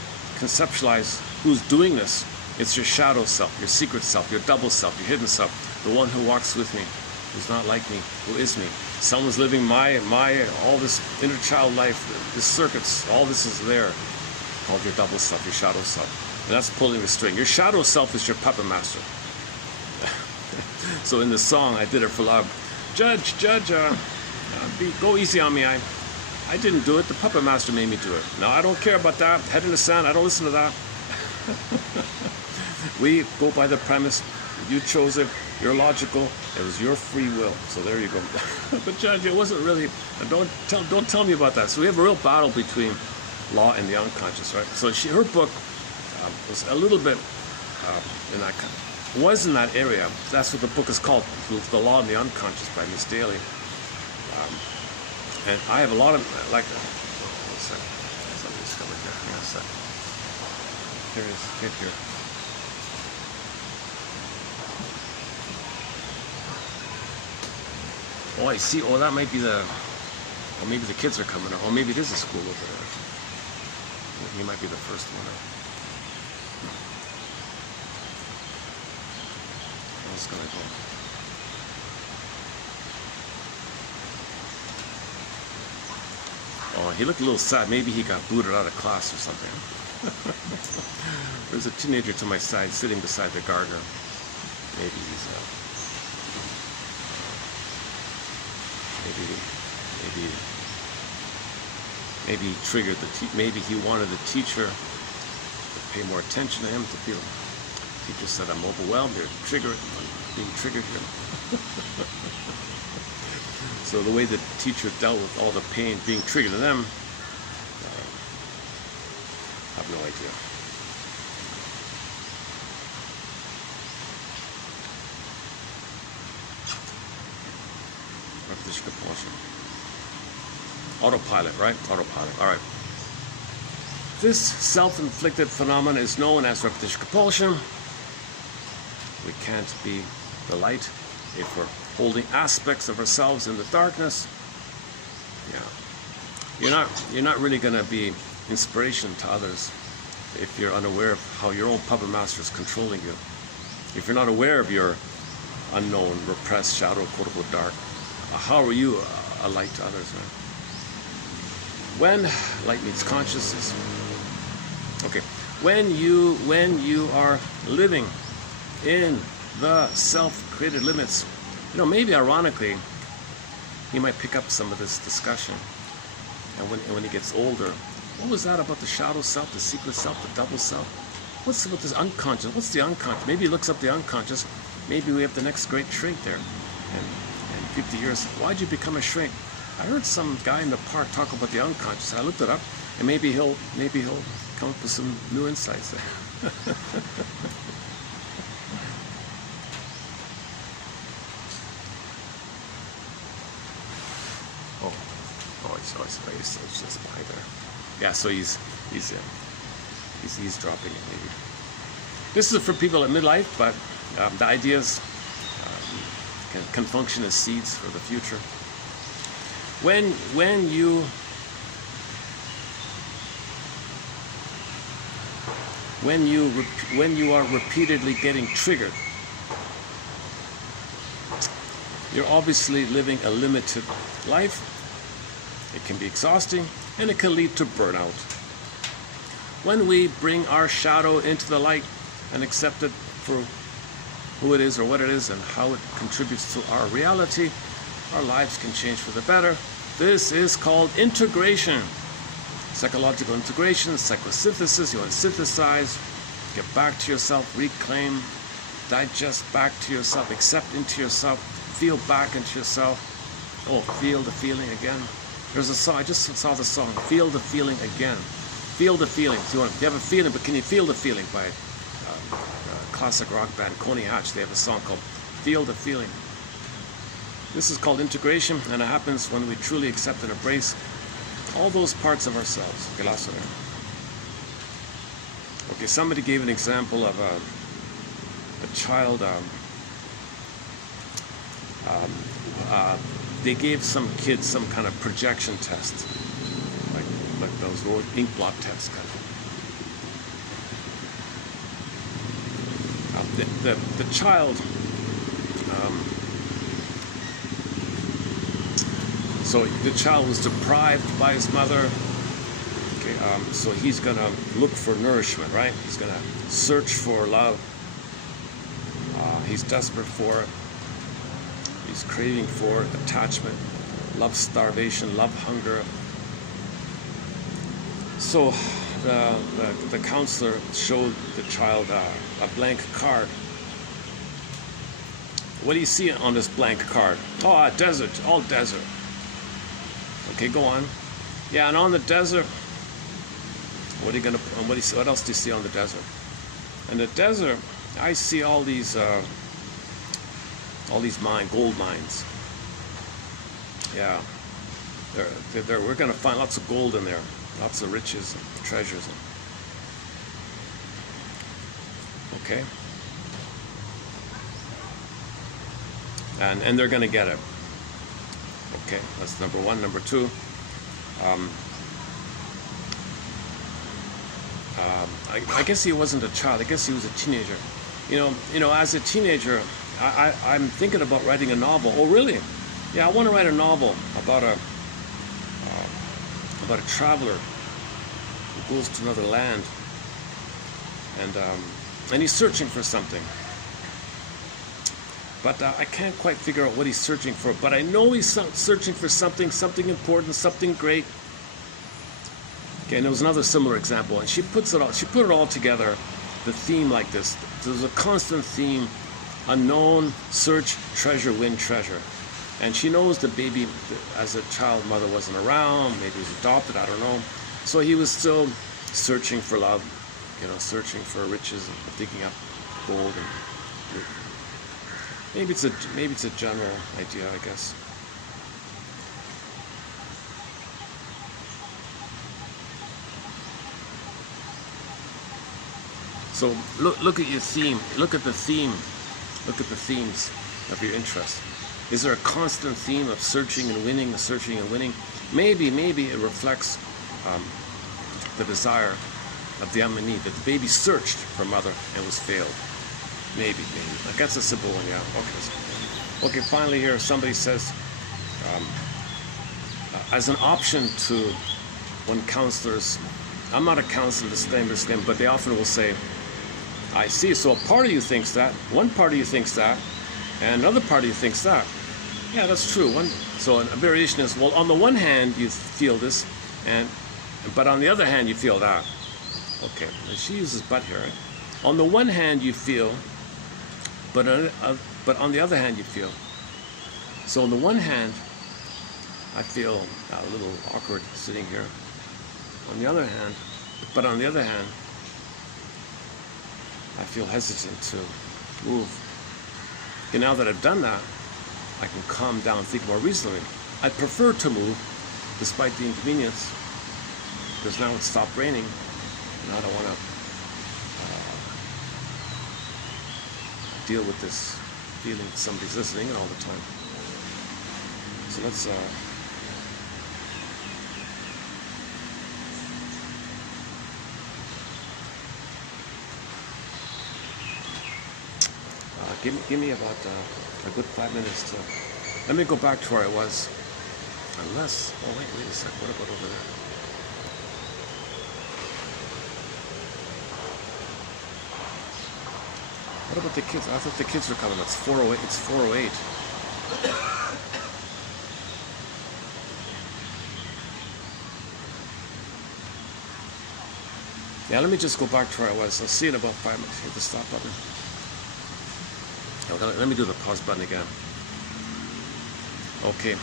conceptualize who's doing this, it's your shadow self, your secret self, your double self, your hidden self, the one who walks with me, who's not like me, who is me. Someone's living my all this inner child life, the circuits, all this is there, called your double self, your shadow self. And that's pulling the string. Your shadow self is your puppet master. So in the song, I did it for love. Judge, go easy on me. I didn't do it. The puppet master made me do it. No, I don't care about that. Head in the sand. I don't listen to that. We go by the premise. You chose it. You're logical. It was your free will. So there you go. But Judge, it wasn't really. Don't tell me about that. So we have a real battle between law and the unconscious, right? So her book was a little bit in that kind. Was in that area. That's what the book is called, The Law and the Unconscious by Miss Daly. And I have a lot of, like, one second. Somebody's coming here. Hang on a second. Here it is. Get here. Oh, I see. Oh, that might be the, or maybe the kids are coming, or maybe it is a school over there. He might be the first one out. It's gonna go. Oh, he looked a little sad. Maybe he got booted out of class or something. There's a teenager to my side sitting beside the gardener. Maybe he's maybe he triggered maybe he wanted the teacher to pay more attention to him, to feel. Teacher said, I'm overwhelmed, you're triggered, I'm being triggered here. So the way the teacher dealt with all the pain being triggered to them, I have no idea. Repetition compulsion. Autopilot, right? Autopilot, all right. This self-inflicted phenomenon is known as repetition compulsion. We can't be the light if we're holding aspects of ourselves in the darkness. Yeah, you're not really going to be inspiration to others if you're unaware of how your own puppet master is controlling you. If you're not aware of your unknown, repressed shadow, quote unquote dark, how are you a light to others? Right? When light meets consciousness. Okay, when you are living in the self-created limits, maybe ironically, he might pick up some of this discussion. And when he gets older, what was that about the shadow self, the secret self, the double self? What's with this unconscious? What's the unconscious? Maybe he looks up the unconscious. Maybe we have the next great shrink there. And 50 years, why'd you become a shrink? I heard some guy in the park talk about the unconscious. I looked it up, and maybe he'll come up with some new insights there. Oh, it's just behind there. Yeah, so he's eavesdropping it maybe. This is for people at midlife, but the ideas can function as seeds for the future. When you are repeatedly getting triggered, you're obviously living a limited life. It can be exhausting, and it can lead to burnout. When we bring our shadow into the light and accept it for who it is or what it is and how it contributes to our reality, our lives can change for the better. This is called integration. Psychological integration, psychosynthesis. You want to synthesize, get back to yourself, reclaim, digest back to yourself, accept into yourself, feel back into yourself. Oh, feel the feeling again. There's a song, I just saw the song, Feel the Feeling Again. Feel the feeling. So you have a feeling, but can you feel the feeling? By a classic rock band, Coney Hatch, they have a song called Feel the Feeling. This is called integration, and it happens when we truly accept and embrace all those parts of ourselves. Okay, somebody gave an example of a child. They gave some kids some kind of projection test, like those ink blot tests kind of. The child. So the child was deprived by his mother. Okay, so he's gonna look for nourishment, right? He's gonna search for love. He's desperate for it. He's craving for attachment, love starvation, love hunger. So the counselor showed the child a blank card. What do you see on this blank card? Oh, a desert, all desert. Okay, go on. Yeah, and on the desert, what else do you see on the desert? In the desert, I see all these gold mines. Yeah, we're gonna find lots of gold in there, lots of riches and treasures. Okay, and they're gonna get it. Okay, that's number one. Number two, I guess he wasn't a child. I guess he was a teenager. You know, as a teenager, I'm thinking about writing a novel. Oh, really? Yeah, I want to write a novel about a traveler who goes to another land, and he's searching for something. But I can't quite figure out what he's searching for. But I know he's searching for something important, something great. Okay, and there was another similar example, and she put it all together, the theme like this. There's a constant theme: unknown, search, treasure, win, treasure. And she knows the baby, as a child, mother wasn't around. Maybe he was adopted. I don't know. So he was still searching for love, searching for riches and digging up gold and. Maybe it's a general idea, I guess. So look at your theme. Look at the theme. Look at the themes of your interest. Is there a constant theme of searching and winning, searching and winning? Maybe it reflects the desire of the Amani, that the baby searched for mother and was failed. Maybe. Like, that's a simple one, yeah. Okay, finally here, somebody says, as an option to when counselors, I'm not a counselor, disclaimer, but they often will say, I see, so a part of you thinks that, one part of you thinks that, and another part of you thinks that. Yeah, that's true. So a variation is, well, on the one hand, you feel this, but on the other hand, you feel that. Okay, and she uses but here, right? On the one hand, you feel, but on the other hand, you feel. So on the one hand, I feel a little awkward sitting here. On the other hand, I feel hesitant to move. Okay, now that I've done that, I can calm down, think more reasonably. I prefer to move, despite the inconvenience, because now it's stopped raining, and I don't want to deal with this feeling that somebody's listening all the time. So let's give me about a good 5 minutes to. Let me go back to where I was. Unless, oh wait a sec. What about over there? What about the kids? I thought the kids were coming. It's 4:08. It's 4:08. Yeah, let me just go back to where I was. I'll see you in about 5 minutes. Hit the stop button. Let me do the pause button again. Okay.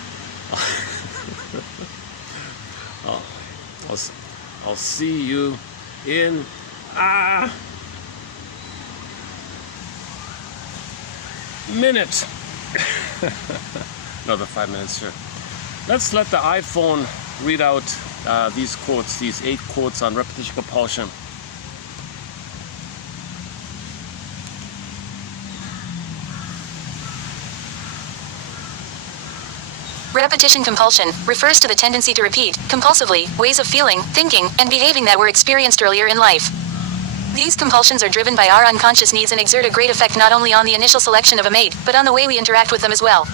I'll see you in minute. Another 5 minutes here. Let's let the iPhone read out these quotes, these 8 quotes on repetition compulsion. Repetition compulsion refers to the tendency to repeat, compulsively, ways of feeling, thinking, and behaving that were experienced earlier in life. These compulsions are driven by our unconscious needs and exert a great effect not only on the initial selection of a mate, but on the way we interact with them as well.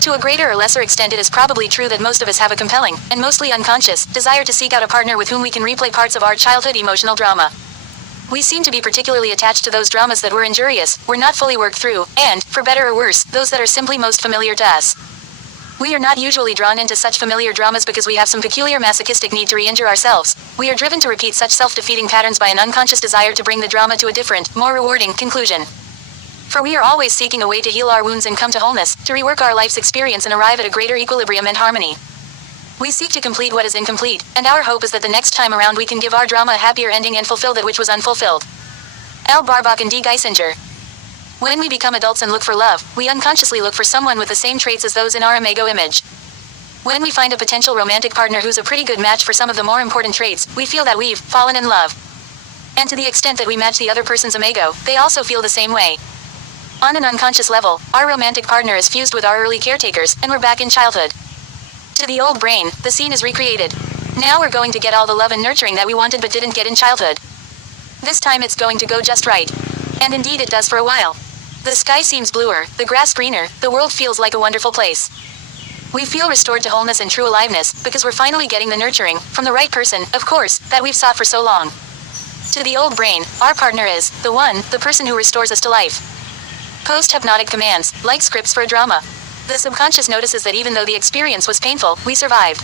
To a greater or lesser extent, it is probably true that most of us have a compelling, and mostly unconscious, desire to seek out a partner with whom we can replay parts of our childhood emotional drama. We seem to be particularly attached to those dramas that were injurious, were not fully worked through, and, for better or worse, those that are simply most familiar to us. We are not usually drawn into such familiar dramas because we have some peculiar masochistic need to re-injure ourselves. We are driven to repeat such self-defeating patterns by an unconscious desire to bring the drama to a different, more rewarding conclusion. For we are always seeking a way to heal our wounds and come to wholeness, to rework our life's experience and arrive at a greater equilibrium and harmony. We seek to complete what is incomplete, and our hope is that the next time around we can give our drama a happier ending and fulfill that which was unfulfilled. L. Barbach and D. Geisinger. When we become adults and look for love, we unconsciously look for someone with the same traits as those in our imago image. When we find a potential romantic partner who's a pretty good match for some of the more important traits, we feel that we've fallen in love. And to the extent that we match the other person's imago, they also feel the same way. On an unconscious level, our romantic partner is fused with our early caretakers, and we're back in childhood. To the old brain, the scene is recreated. Now we're going to get all the love and nurturing that we wanted but didn't get in childhood. This time it's going to go just right. And indeed it does for a while. The sky seems bluer, the grass greener, the world feels like a wonderful place. We feel restored to wholeness and true aliveness, because we're finally getting the nurturing, from the right person, of course, that we've sought for so long. To the old brain, our partner is, the person who restores us to life. Post-hypnotic commands, like scripts for a drama. The subconscious notices that even though the experience was painful, we survived.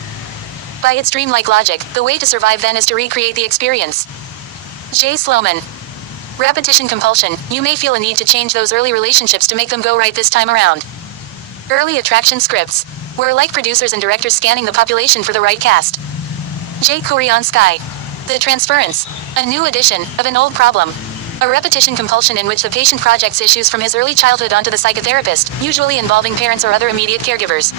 By its dreamlike logic, the way to survive then is to recreate the experience. J. Sloman. Repetition compulsion, you may feel a need to change those early relationships to make them go right this time around. Early attraction scripts. We're like producers and directors scanning the population for the right cast. J. Kuryansky. The transference. A new edition of an old problem. A repetition compulsion in which the patient projects issues from his early childhood onto the psychotherapist, usually involving parents or other immediate caregivers.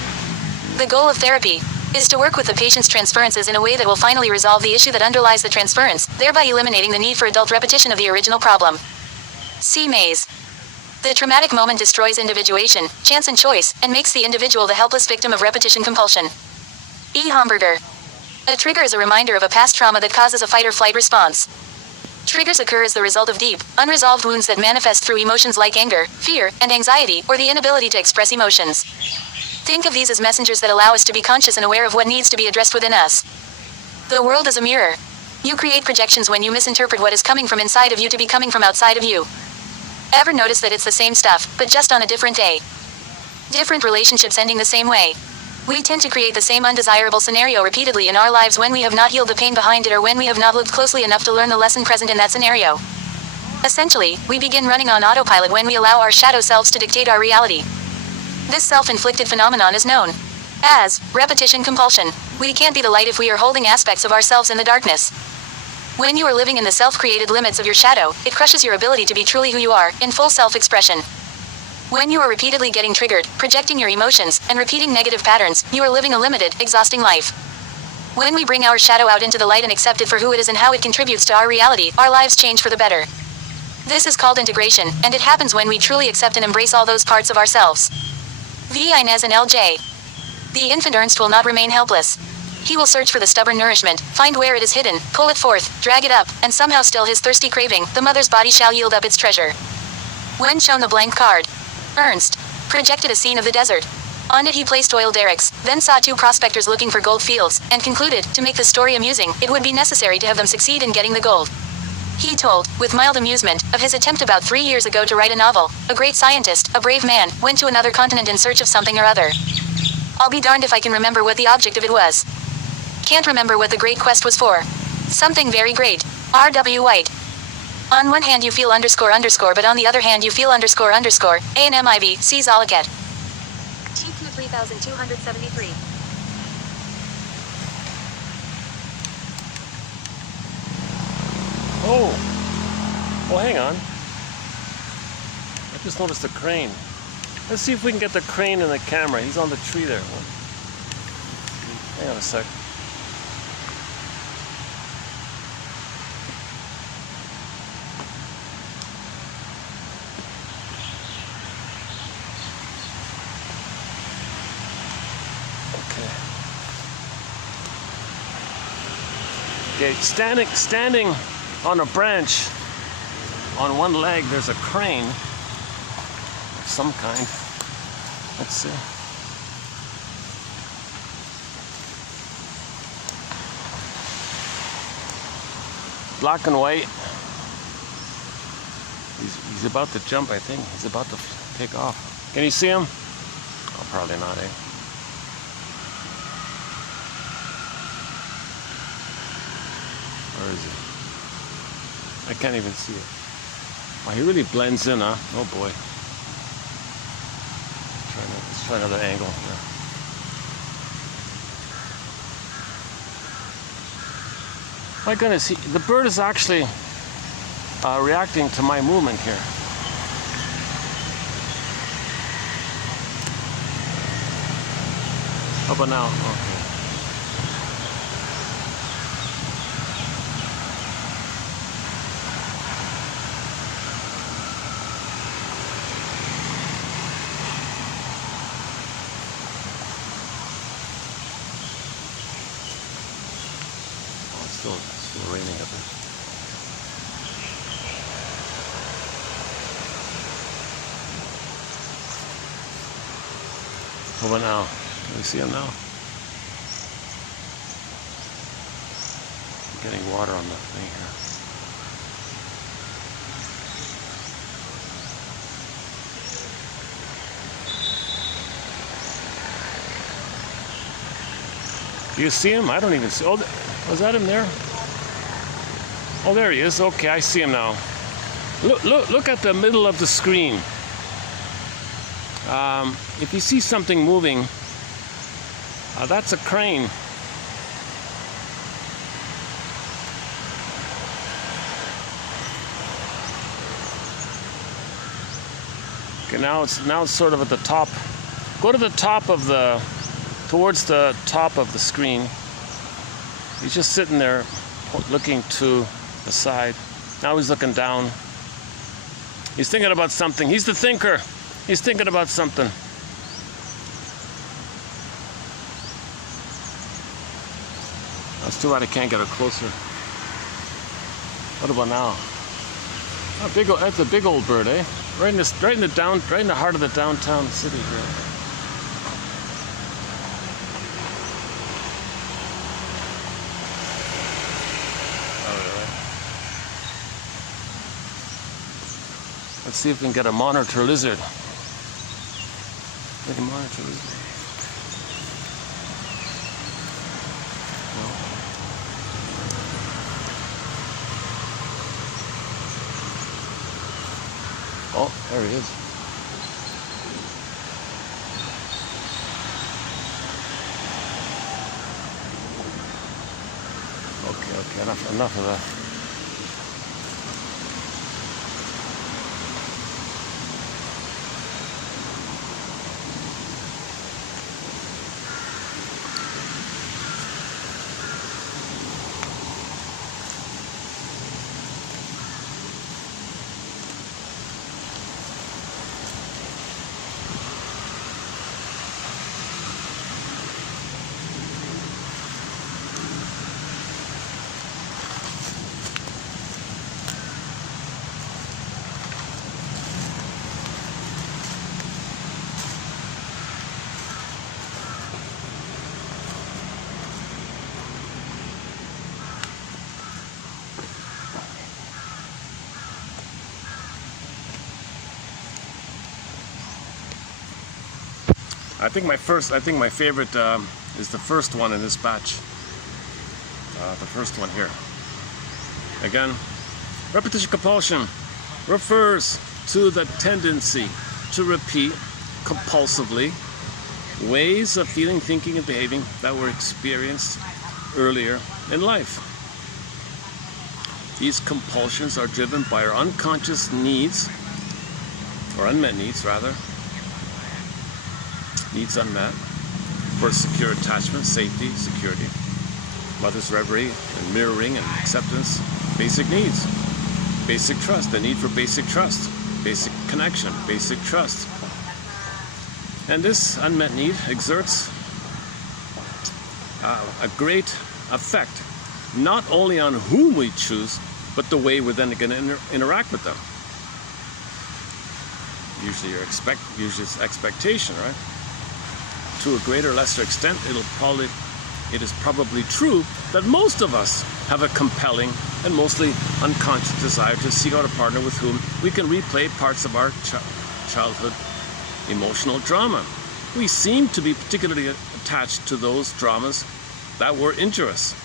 The goal of therapy is to work with the patient's transferences in a way that will finally resolve the issue that underlies the transference, thereby eliminating the need for adult repetition of the original problem. C. Mays. The traumatic moment destroys individuation, chance and choice, and makes the individual the helpless victim of repetition compulsion. E. Hamburger. A trigger is a reminder of a past trauma that causes a fight or flight response. Triggers occur as the result of deep, unresolved wounds that manifest through emotions like anger, fear, and anxiety, or the inability to express emotions. Think of these as messengers that allow us to be conscious and aware of what needs to be addressed within us. The world is a mirror. You create projections when you misinterpret what is coming from inside of you to be coming from outside of you. Ever notice that it's the same stuff, but just on a different day? Different relationships ending the same way. We tend to create the same undesirable scenario repeatedly in our lives when we have not healed the pain behind it or when we have not looked closely enough to learn the lesson present in that scenario. Essentially, we begin running on autopilot when we allow our shadow selves to dictate our reality. This self-inflicted phenomenon is known as repetition compulsion. We can't be the light if we are holding aspects of ourselves in the darkness. When you are living in the self-created limits of your shadow, it crushes your ability to be truly who you are, in full self-expression. When you are repeatedly getting triggered, projecting your emotions, and repeating negative patterns, you are living a limited, exhausting life. When we bring our shadow out into the light and accept it for who it is and how it contributes to our reality, our lives change for the better. This is called integration, and it happens when we truly accept and embrace all those parts of ourselves. V. Inez and L.J. The infant Ernst will not remain helpless. He will search for the stubborn nourishment, find where it is hidden, pull it forth, drag it up, and somehow still his thirsty craving, the mother's body shall yield up its treasure. When shown the blank card, Ernst projected a scene of the desert. On it he placed oil derricks, then saw two prospectors looking for gold fields, and concluded, to make the story amusing, it would be necessary to have them succeed in getting the gold. He told, with mild amusement, of his attempt about 3 years ago to write a novel. A great scientist, a brave man, went to another continent in search of something or other. I'll be darned if I can remember what the object of it was. Can't remember what the great quest was for. Something very great. R.W. White. On one hand you feel underscore underscore, but on the other hand you feel underscore underscore. A&MIV, C. Zoliket. TQ 3273. Oh, hang on. I just noticed a crane. Let's see if we can get the crane in the camera. He's on the tree there. Hang on a sec. Okay, standing on a branch, on one leg, there's a crane of some kind. Let's see. Black and white. He's about to jump, I think. He's about to take off. Can you see him? Oh, probably not, eh? Where is he? I can't even see it. Oh, he really blends in, huh? Oh boy. Let's try another angle here. My goodness, the bird is actually reacting to my movement here. How about now? Okay. Still raining up there. How about now? Can we see him now? I'm getting water on the thing here. Do you see him? I don't even see. Oh, was that him there? Oh, there he is. Okay, I see him now. Look at the middle of the screen. If you see something moving, that's a crane. Okay, now it's sort of at the top. Go to the top of towards the top of the screen. He's just sitting there looking to the side. Now he's looking down. He's thinking about something. He's the thinker. He's thinking about something. That's too bad I can't get it closer. What about now? That's a big old bird, eh? Right in the heart of the downtown city here. Let's see if we can get a monitor lizard. Get a monitor lizard. No. Oh, there he is. Okay, enough of that. I think my favorite is the first one in this batch. The first one here. Again, repetition compulsion refers to the tendency to repeat compulsively ways of feeling, thinking, and behaving that were experienced earlier in life. These compulsions are driven by our unconscious needs, or unmet needs rather, needs unmet, for secure attachment, safety, security, mother's reverie, and mirroring and acceptance, basic needs, basic trust, the need for basic trust, basic connection, basic trust. And this unmet need exerts a great effect, not only on whom we choose, but the way we're then going to interact with them. Usually it's expectation, right? To a greater or lesser extent, it is probably true that most of us have a compelling and mostly unconscious desire to seek out a partner with whom we can replay parts of our childhood emotional drama. We seem to be particularly attached to those dramas that were injurious.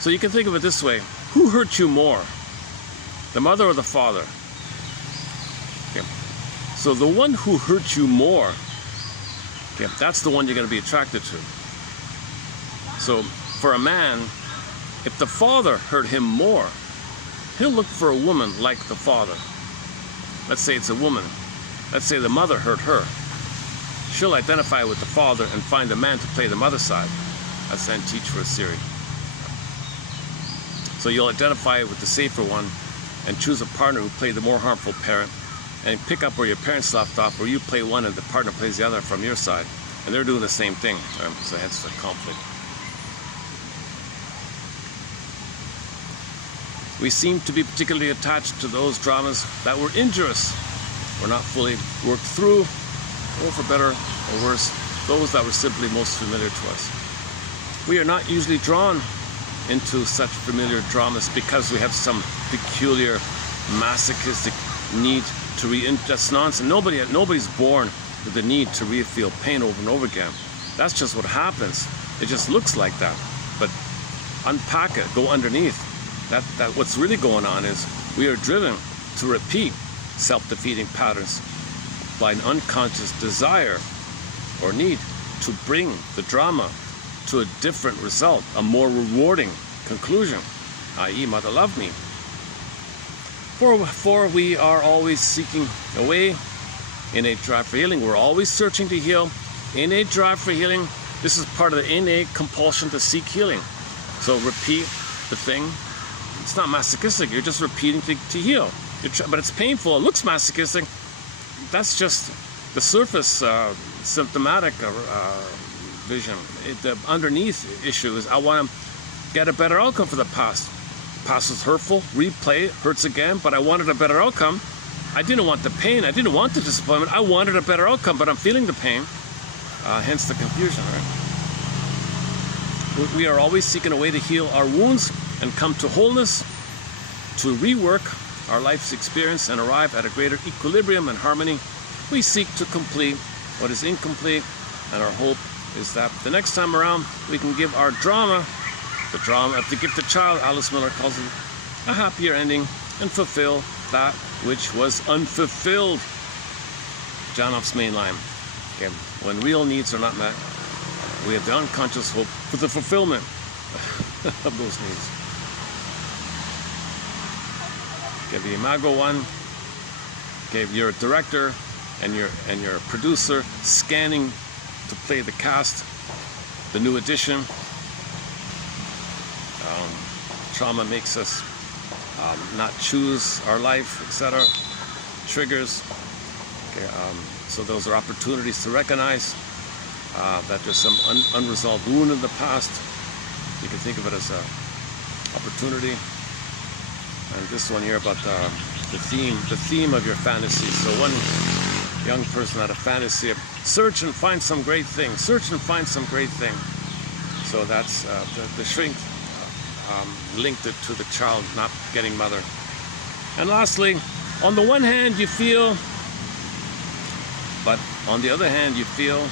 So you can think of it this way: who hurt you more, the mother or the father? Okay. So the one who hurt you more, okay, that's the one you're going to be attracted to. So for a man, if the father hurt him more, he'll look for a woman like the father. Let's say it's a woman. Let's say the mother hurt her. She'll identify with the father and find a man to play the mother's side. That's then teach for a series. So you'll identify with the safer one and choose a partner who played the more harmful parent, and pick up where your parents left off, where you play one and the partner plays the other from your side. And they're doing the same thing, so hence the conflict. We seem to be particularly attached to those dramas that were injurious, or not fully worked through, or for better or worse, those that were simply most familiar to us. We are not usually drawn into such familiar dramas because we have some peculiar masochistic need to that's nonsense. Nobody's born with the need to feel pain over and over again. That's just what happens. It just looks like that. But unpack it, go underneath. That what's really going on is we are driven to repeat self-defeating patterns by an unconscious desire or need to bring the drama to a different result, a more rewarding conclusion, i.e. mother loved me. For we are always seeking a way, innate drive for healing. We're always searching to heal. Innate drive for healing. This is part of the innate compulsion to seek healing. So repeat the thing. It's not masochistic. You're just repeating to heal. But it's painful. It looks masochistic. That's just the surface symptomatic vision. The underneath issue is I want to get a better outcome for the past. Past was hurtful, replay, hurts again, but I wanted a better outcome. I didn't want the pain, I didn't want the disappointment, I wanted a better outcome, but I'm feeling the pain. Hence the confusion, right? We are always seeking a way to heal our wounds and come to wholeness, to rework our life's experience and arrive at a greater equilibrium and harmony. We seek to complete what is incomplete, and our hope is that the next time around we can give our drama, the drama of the gifted child, Alice Miller calls it, a happier ending and fulfill that which was unfulfilled. John Off's main line. Okay. When real needs are not met, we have the unconscious hope for the fulfillment of those needs. Okay, the Imago one. Okay, you're a director and you're a producer scanning to play the cast, the new edition. Trauma makes us not choose our life, etc. Triggers. Okay, so those are opportunities to recognize that there's some unresolved wound in the past. You can think of it as an opportunity. And this one here about the theme of your fantasy. So one young person had a fantasy of search and find some great thing. Search and find some great thing. So that's the shrink linked it to the child not getting mother. And lastly, on the one hand, you feel but on the other hand, you feel.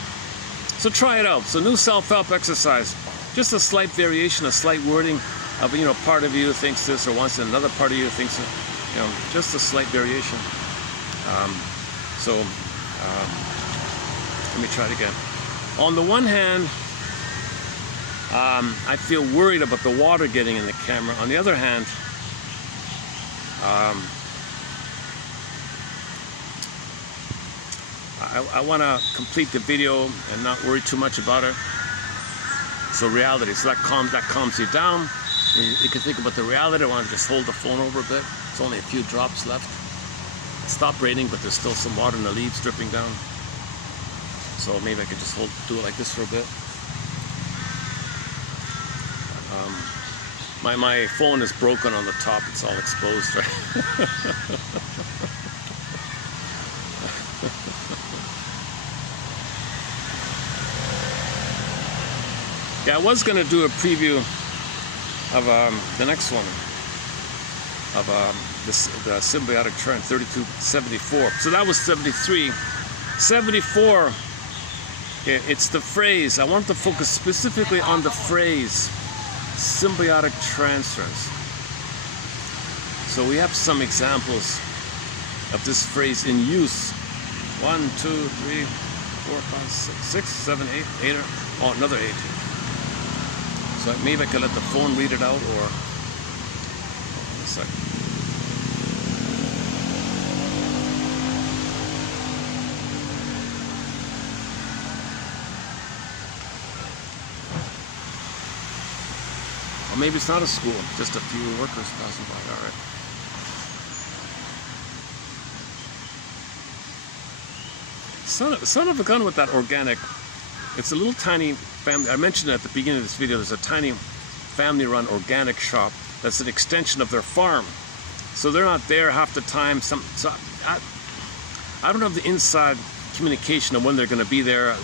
So try it out. So new self-help exercise, just a slight variation, a slight wording of, you know, part of you thinks this or wants it, another part of you thinks it, you know, just a slight variation. Let me try it again. On the one hand, I feel worried about the water getting in the camera. On the other hand, I want to complete the video and not worry too much about it. So reality, so that calms you down. You can think about the reality. I want to just hold the phone over a bit. It's only a few drops left. It stopped raining, but there's still some water in the leaves dripping down. So maybe I could just do it like this for a bit. My phone is broken on the top. It's all exposed, right? Yeah, I was going to do a preview of the next one, of the symbiotic trend, 3274. So that was 73. 74, it's the phrase. I want to focus specifically on the phrase, symbiotic transference. So we have some examples of this phrase in use. 1, 2, 3, 4, 5, 6, 7, 8, 8, oh, another 8. So maybe I could let the phone read it out, or a second. Or maybe it's not a school, just a few workers passing by. All right. Son of a gun with that organic. It's a little tiny family. I mentioned at the beginning of this video, there's a tiny family-run organic shop that's an extension of their farm. So they're not there half the time. I don't have the inside communication of when they're going to be there.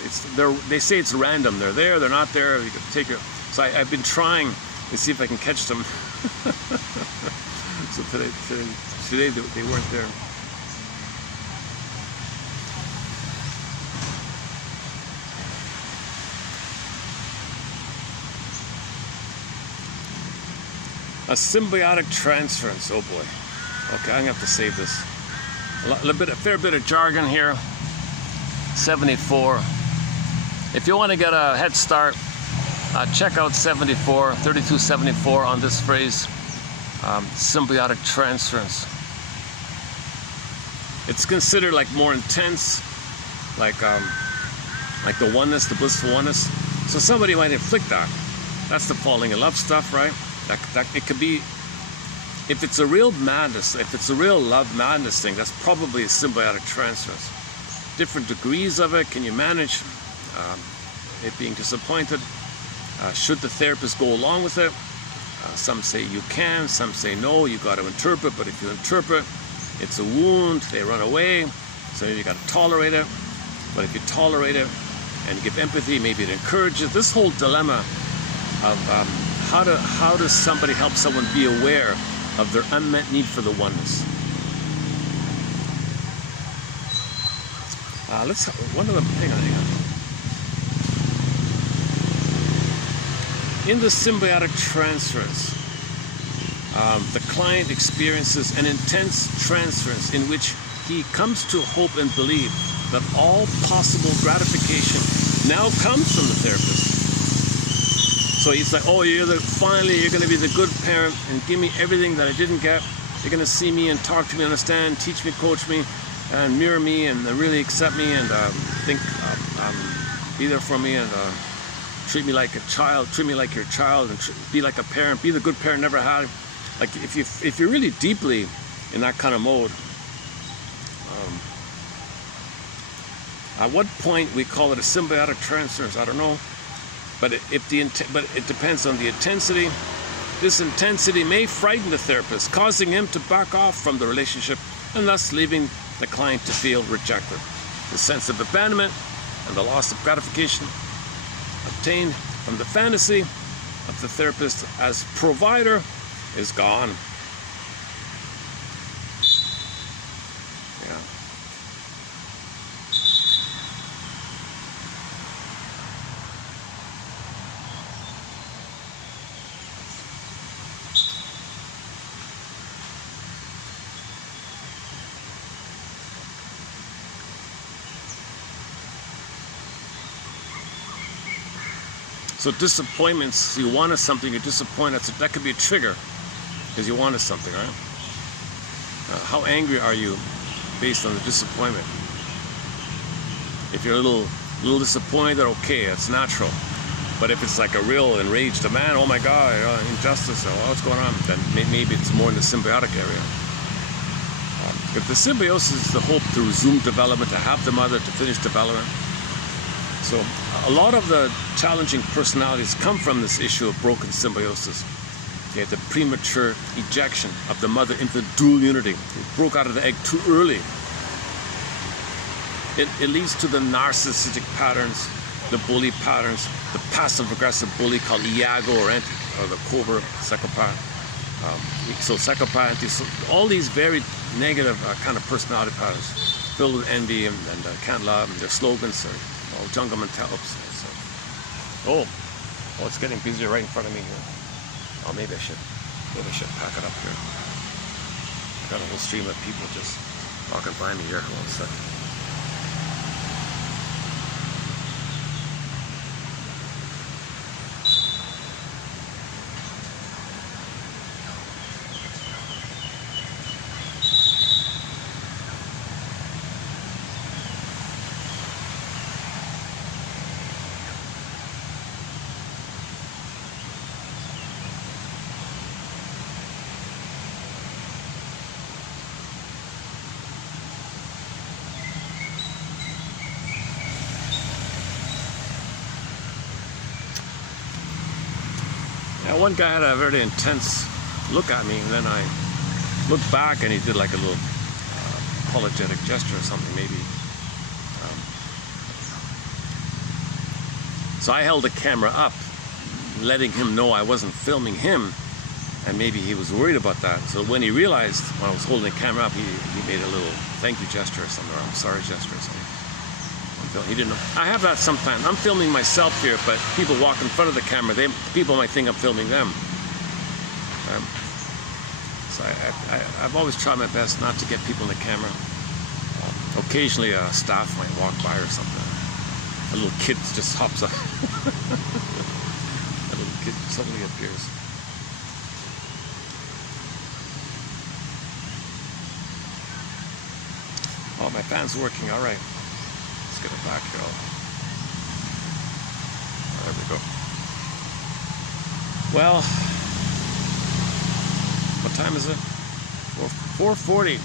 They say it's random. They're there, they're not there. You can take it. So I've been trying to see if I can catch them. So today they weren't there. A symbiotic transference. Oh boy. Okay, I'm gonna have to save this. A fair bit of jargon here. 74. If you want to get a head start, check out 74, 3274 on this phrase, symbiotic transference. It's considered like more intense, like the oneness, the blissful oneness. So somebody might inflict that. That's the falling in love stuff, right? That it could be, if it's a real madness, if it's a real love madness thing, that's probably a symbiotic transference. Different degrees of it. Can you manage it being disappointed? Should the therapist go along with it? Some say you can, some say no, you got to interpret, but if you interpret, it's a wound, they run away, so you got to tolerate it. But if you tolerate it and you give empathy, maybe it encourages. This whole dilemma of how does somebody help someone be aware of their unmet need for the oneness? Hang on. In the symbiotic transference, the client experiences an intense transference in which he comes to hope and believe that all possible gratification now comes from the therapist. So he's like, oh, finally you're going to be the good parent and give me everything that I didn't get. You're going to see me and talk to me, understand, teach me, coach me, and mirror me, and really accept me, and be there for me, and treat me like a child, treat me like your child, and be like a parent, be the good parent never had. Like if you're really deeply in that kind of mode, at what point we call it a symbiotic transference, I don't know. But it depends on the intensity. This intensity may frighten the therapist, causing him to back off from the relationship and thus leaving the client to feel rejected. The sense of abandonment and the loss of gratification obtained from the fantasy of the therapist as provider is gone. Yeah. So disappointments, you wanted something, you're disappointed, so that could be a trigger because you wanted something, right? How angry are you based on the disappointment? If you're a little disappointed, okay, it's natural. But if it's like a real enraged demand, oh my God, injustice, what's going on? Then maybe it's more in the symbiotic area. If the symbiosis is the hope to resume development, to have the mother, to finish development. So a lot of the challenging personalities come from this issue of broken symbiosis. Okay, the premature ejection of the mother into dual unity. It broke out of the egg too early. It leads to the narcissistic patterns, the bully patterns, the passive-aggressive bully called Iago or the covert psychopath. So psychopath, all these very negative kind of personality patterns, filled with envy and can't love, and their slogans are jungle mentality. So, it's getting busier right in front of me here. Oh, maybe I should pack it up here. I got a whole stream of people just walking by me here. Hold on a second. One guy had a very intense look at me, and then I looked back and he did like a little apologetic gesture or something, maybe. So I held the camera up, letting him know I wasn't filming him, and maybe he was worried about that. So when he realized when I was holding the camera up, he made a little thank you gesture or something, or I'm sorry gesture or something. He didn't know. I have that sometimes. I'm filming myself here, but people walk in front of the camera. People might think I'm filming them. So I've always tried my best not to get people in the camera. Occasionally, staff might walk by or something. A little kid just hops up. A little kid suddenly appears. Oh, my fan's working. All right. Let's get it back here. There we go. Well, what time is it? 4:40.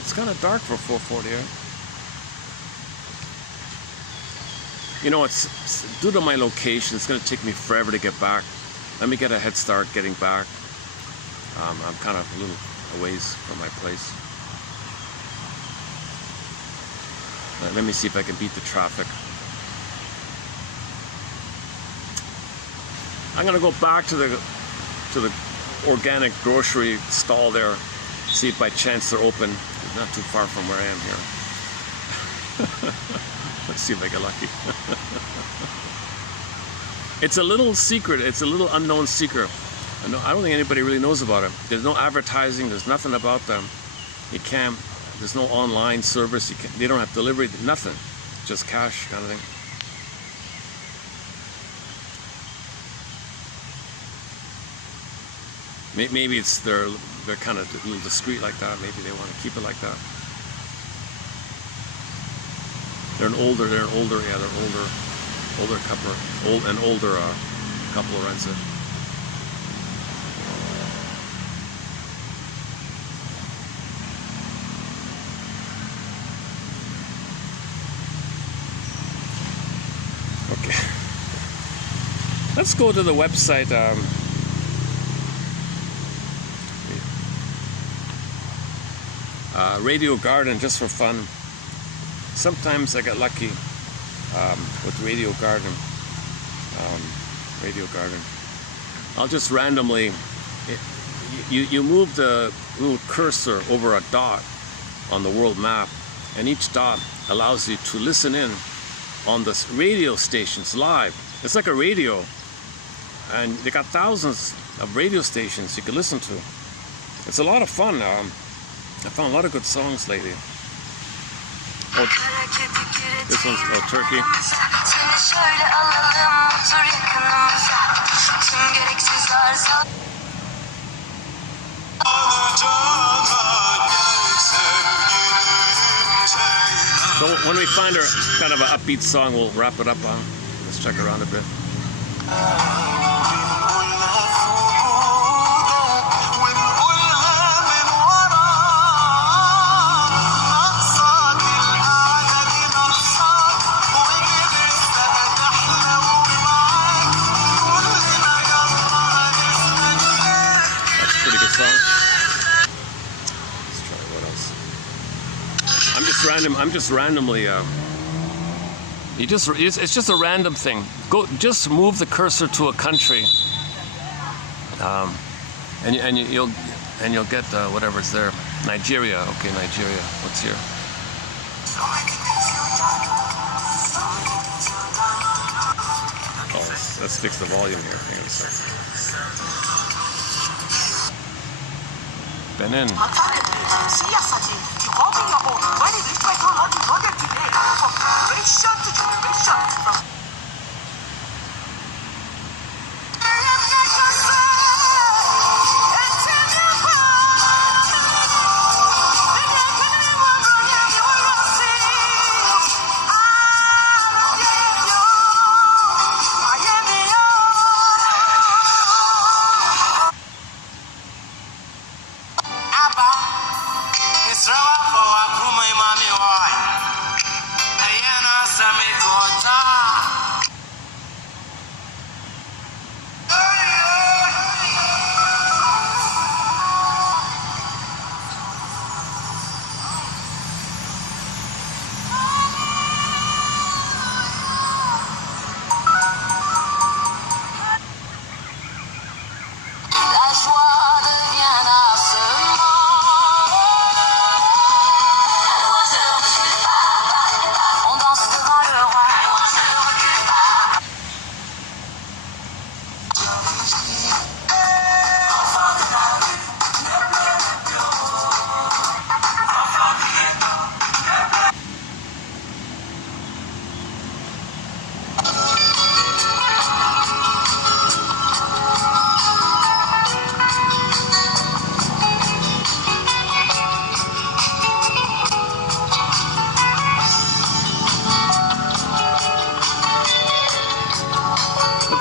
It's kind of dark for 4:40, right? You know, it's due to my location, it's going to take me forever to get back. Let me get a head start getting back. I'm kind of a little a ways from my place. Let me see if I can beat the traffic. I'm gonna go back to the organic grocery stall there, see if by chance they're open. It's not too far from where I am here. Let's see if I get lucky. It's a little secret. It's a little unknown secret. I don't think anybody really knows about it. There's no advertising. There's nothing about them. You can't. There's no online service. They don't have delivery. Nothing. Just cash kind of thing. Maybe it's they're kind of a little discreet like that. Maybe they want to keep it like that. They're an older couple runs it. Okay. Let's go to the website. Radio Garden, just for fun. Sometimes I get lucky with Radio Garden. Radio Garden. I'll just randomly, you move the little cursor over a dot on the world map, and each dot allows you to listen in on the radio stations live. It's like a radio, and they got thousands of radio stations you can listen to. It's a lot of fun. I found a lot of good songs lately. Oh, this one's Turkey. So when we find our kind of an upbeat song, we'll wrap it up on. Let's check around a bit. That's a pretty good song. Let's try what else. I'm just randomly. It's just a random thing. Just move the cursor to a country, and you'll get whatever's there. Nigeria. Okay, Nigeria. What's here? Oh, let's fix the volume here. Hang on a second. Benin.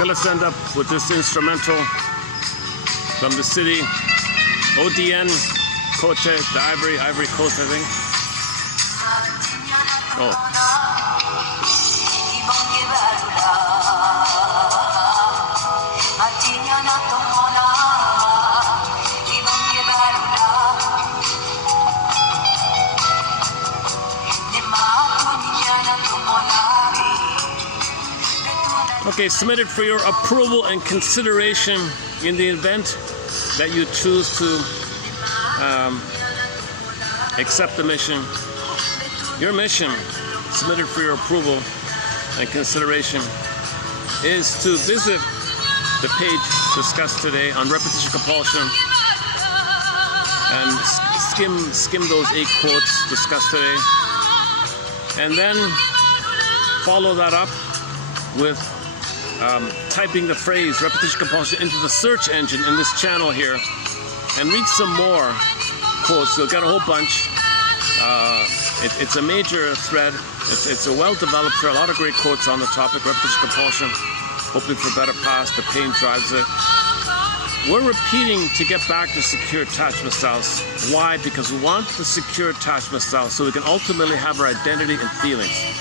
Let's end up with this instrumental from the city, ODN, Cote, the Ivory Coast, I think. Oh. Okay, submitted for your approval and consideration in the event that you choose to accept the mission. Your mission, submitted for your approval and consideration, is to visit the page discussed today on repetition compulsion and skim those 8 quotes discussed today, and then follow that up with typing the phrase repetition compulsion into the search engine in this channel here, and read some more quotes. You'll get a whole bunch. It's a major thread. It's a well-developed thread. A lot of great quotes on the topic, repetition compulsion, hoping for better past, the pain drives it. We're repeating to get back to secure attachment styles. Why? Because we want the secure attachment styles so we can ultimately have our identity and feelings.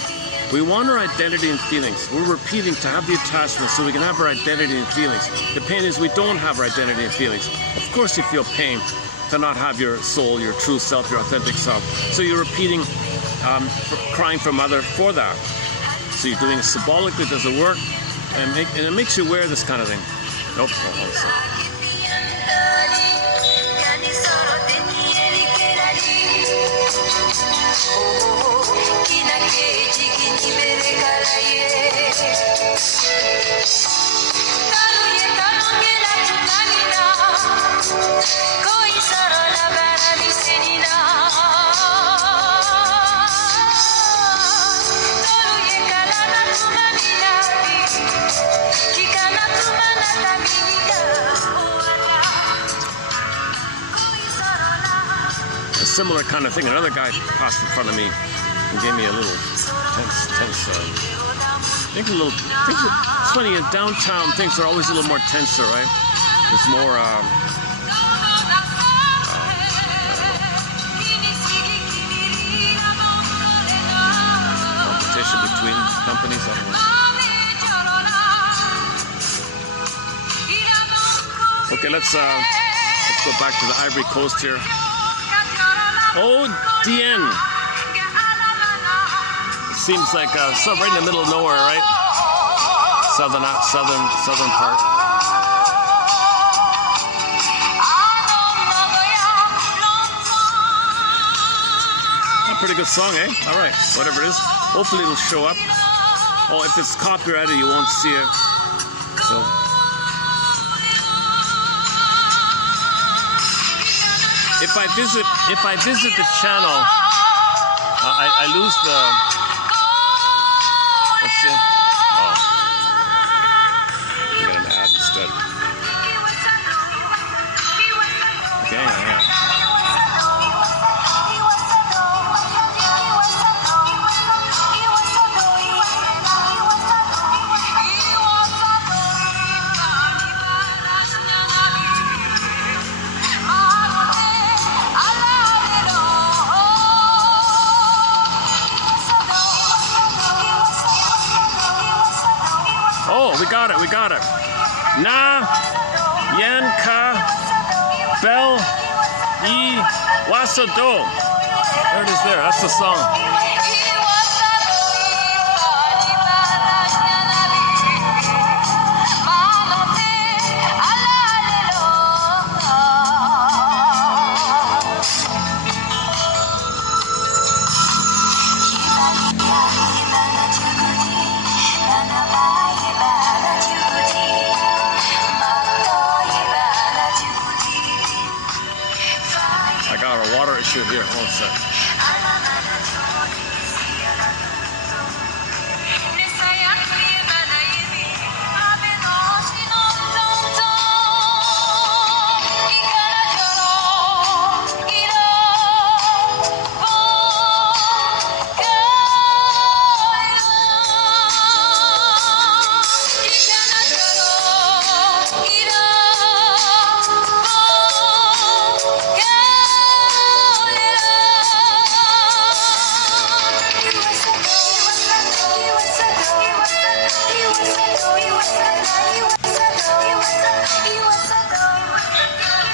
We want our identity and feelings. We're repeating to have the attachment so we can have our identity and feelings. The pain is we don't have our identity and feelings. Of course you feel pain to not have your soul, your true self, your authentic self. So you're repeating, crying for mother for that. So you're doing it symbolically, does it work? And it makes you wear this kind of thing. Nope, also. similar kind of thing. Another guy passed in front of me and gave me a little tense. I think it's funny, in downtown things are always a little more tenser, right? There's more competition between companies. I don't know. Okay, let's go back to the Ivory Coast here. ODN. Seems like so right in the middle of nowhere, right? Southern part. A pretty good song, eh? All right, whatever it is. Hopefully it'll show up. Oh, if it's copyrighted, you won't see it. So. If I visit the channel, I lose the. Let's see. Oh, I got an ad instead. Okay, hang on. We got it. Na, yen, ka, bel, e, wasa, do. There it is there. That's the song. Issue here, hold on a sec.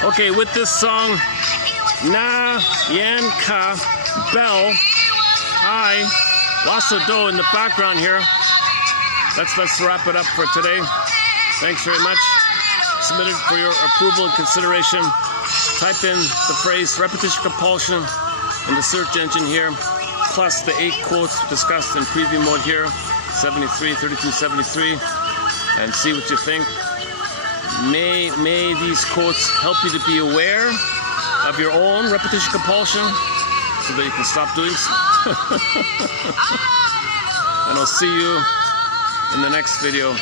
Okay, with this song, Na, Yan, Ka, Bell, I, Wasa, Do in the background here. Let's wrap it up for today. Thanks very much. Submitted for your approval and consideration. Type in the phrase repetition compulsion in the search engine here, plus the 8 quotes discussed in preview mode here, 73, 32, 73, and see what you think. May these quotes help you to be aware of your own repetition compulsion so that you can stop doing so. And I'll see you in the next video.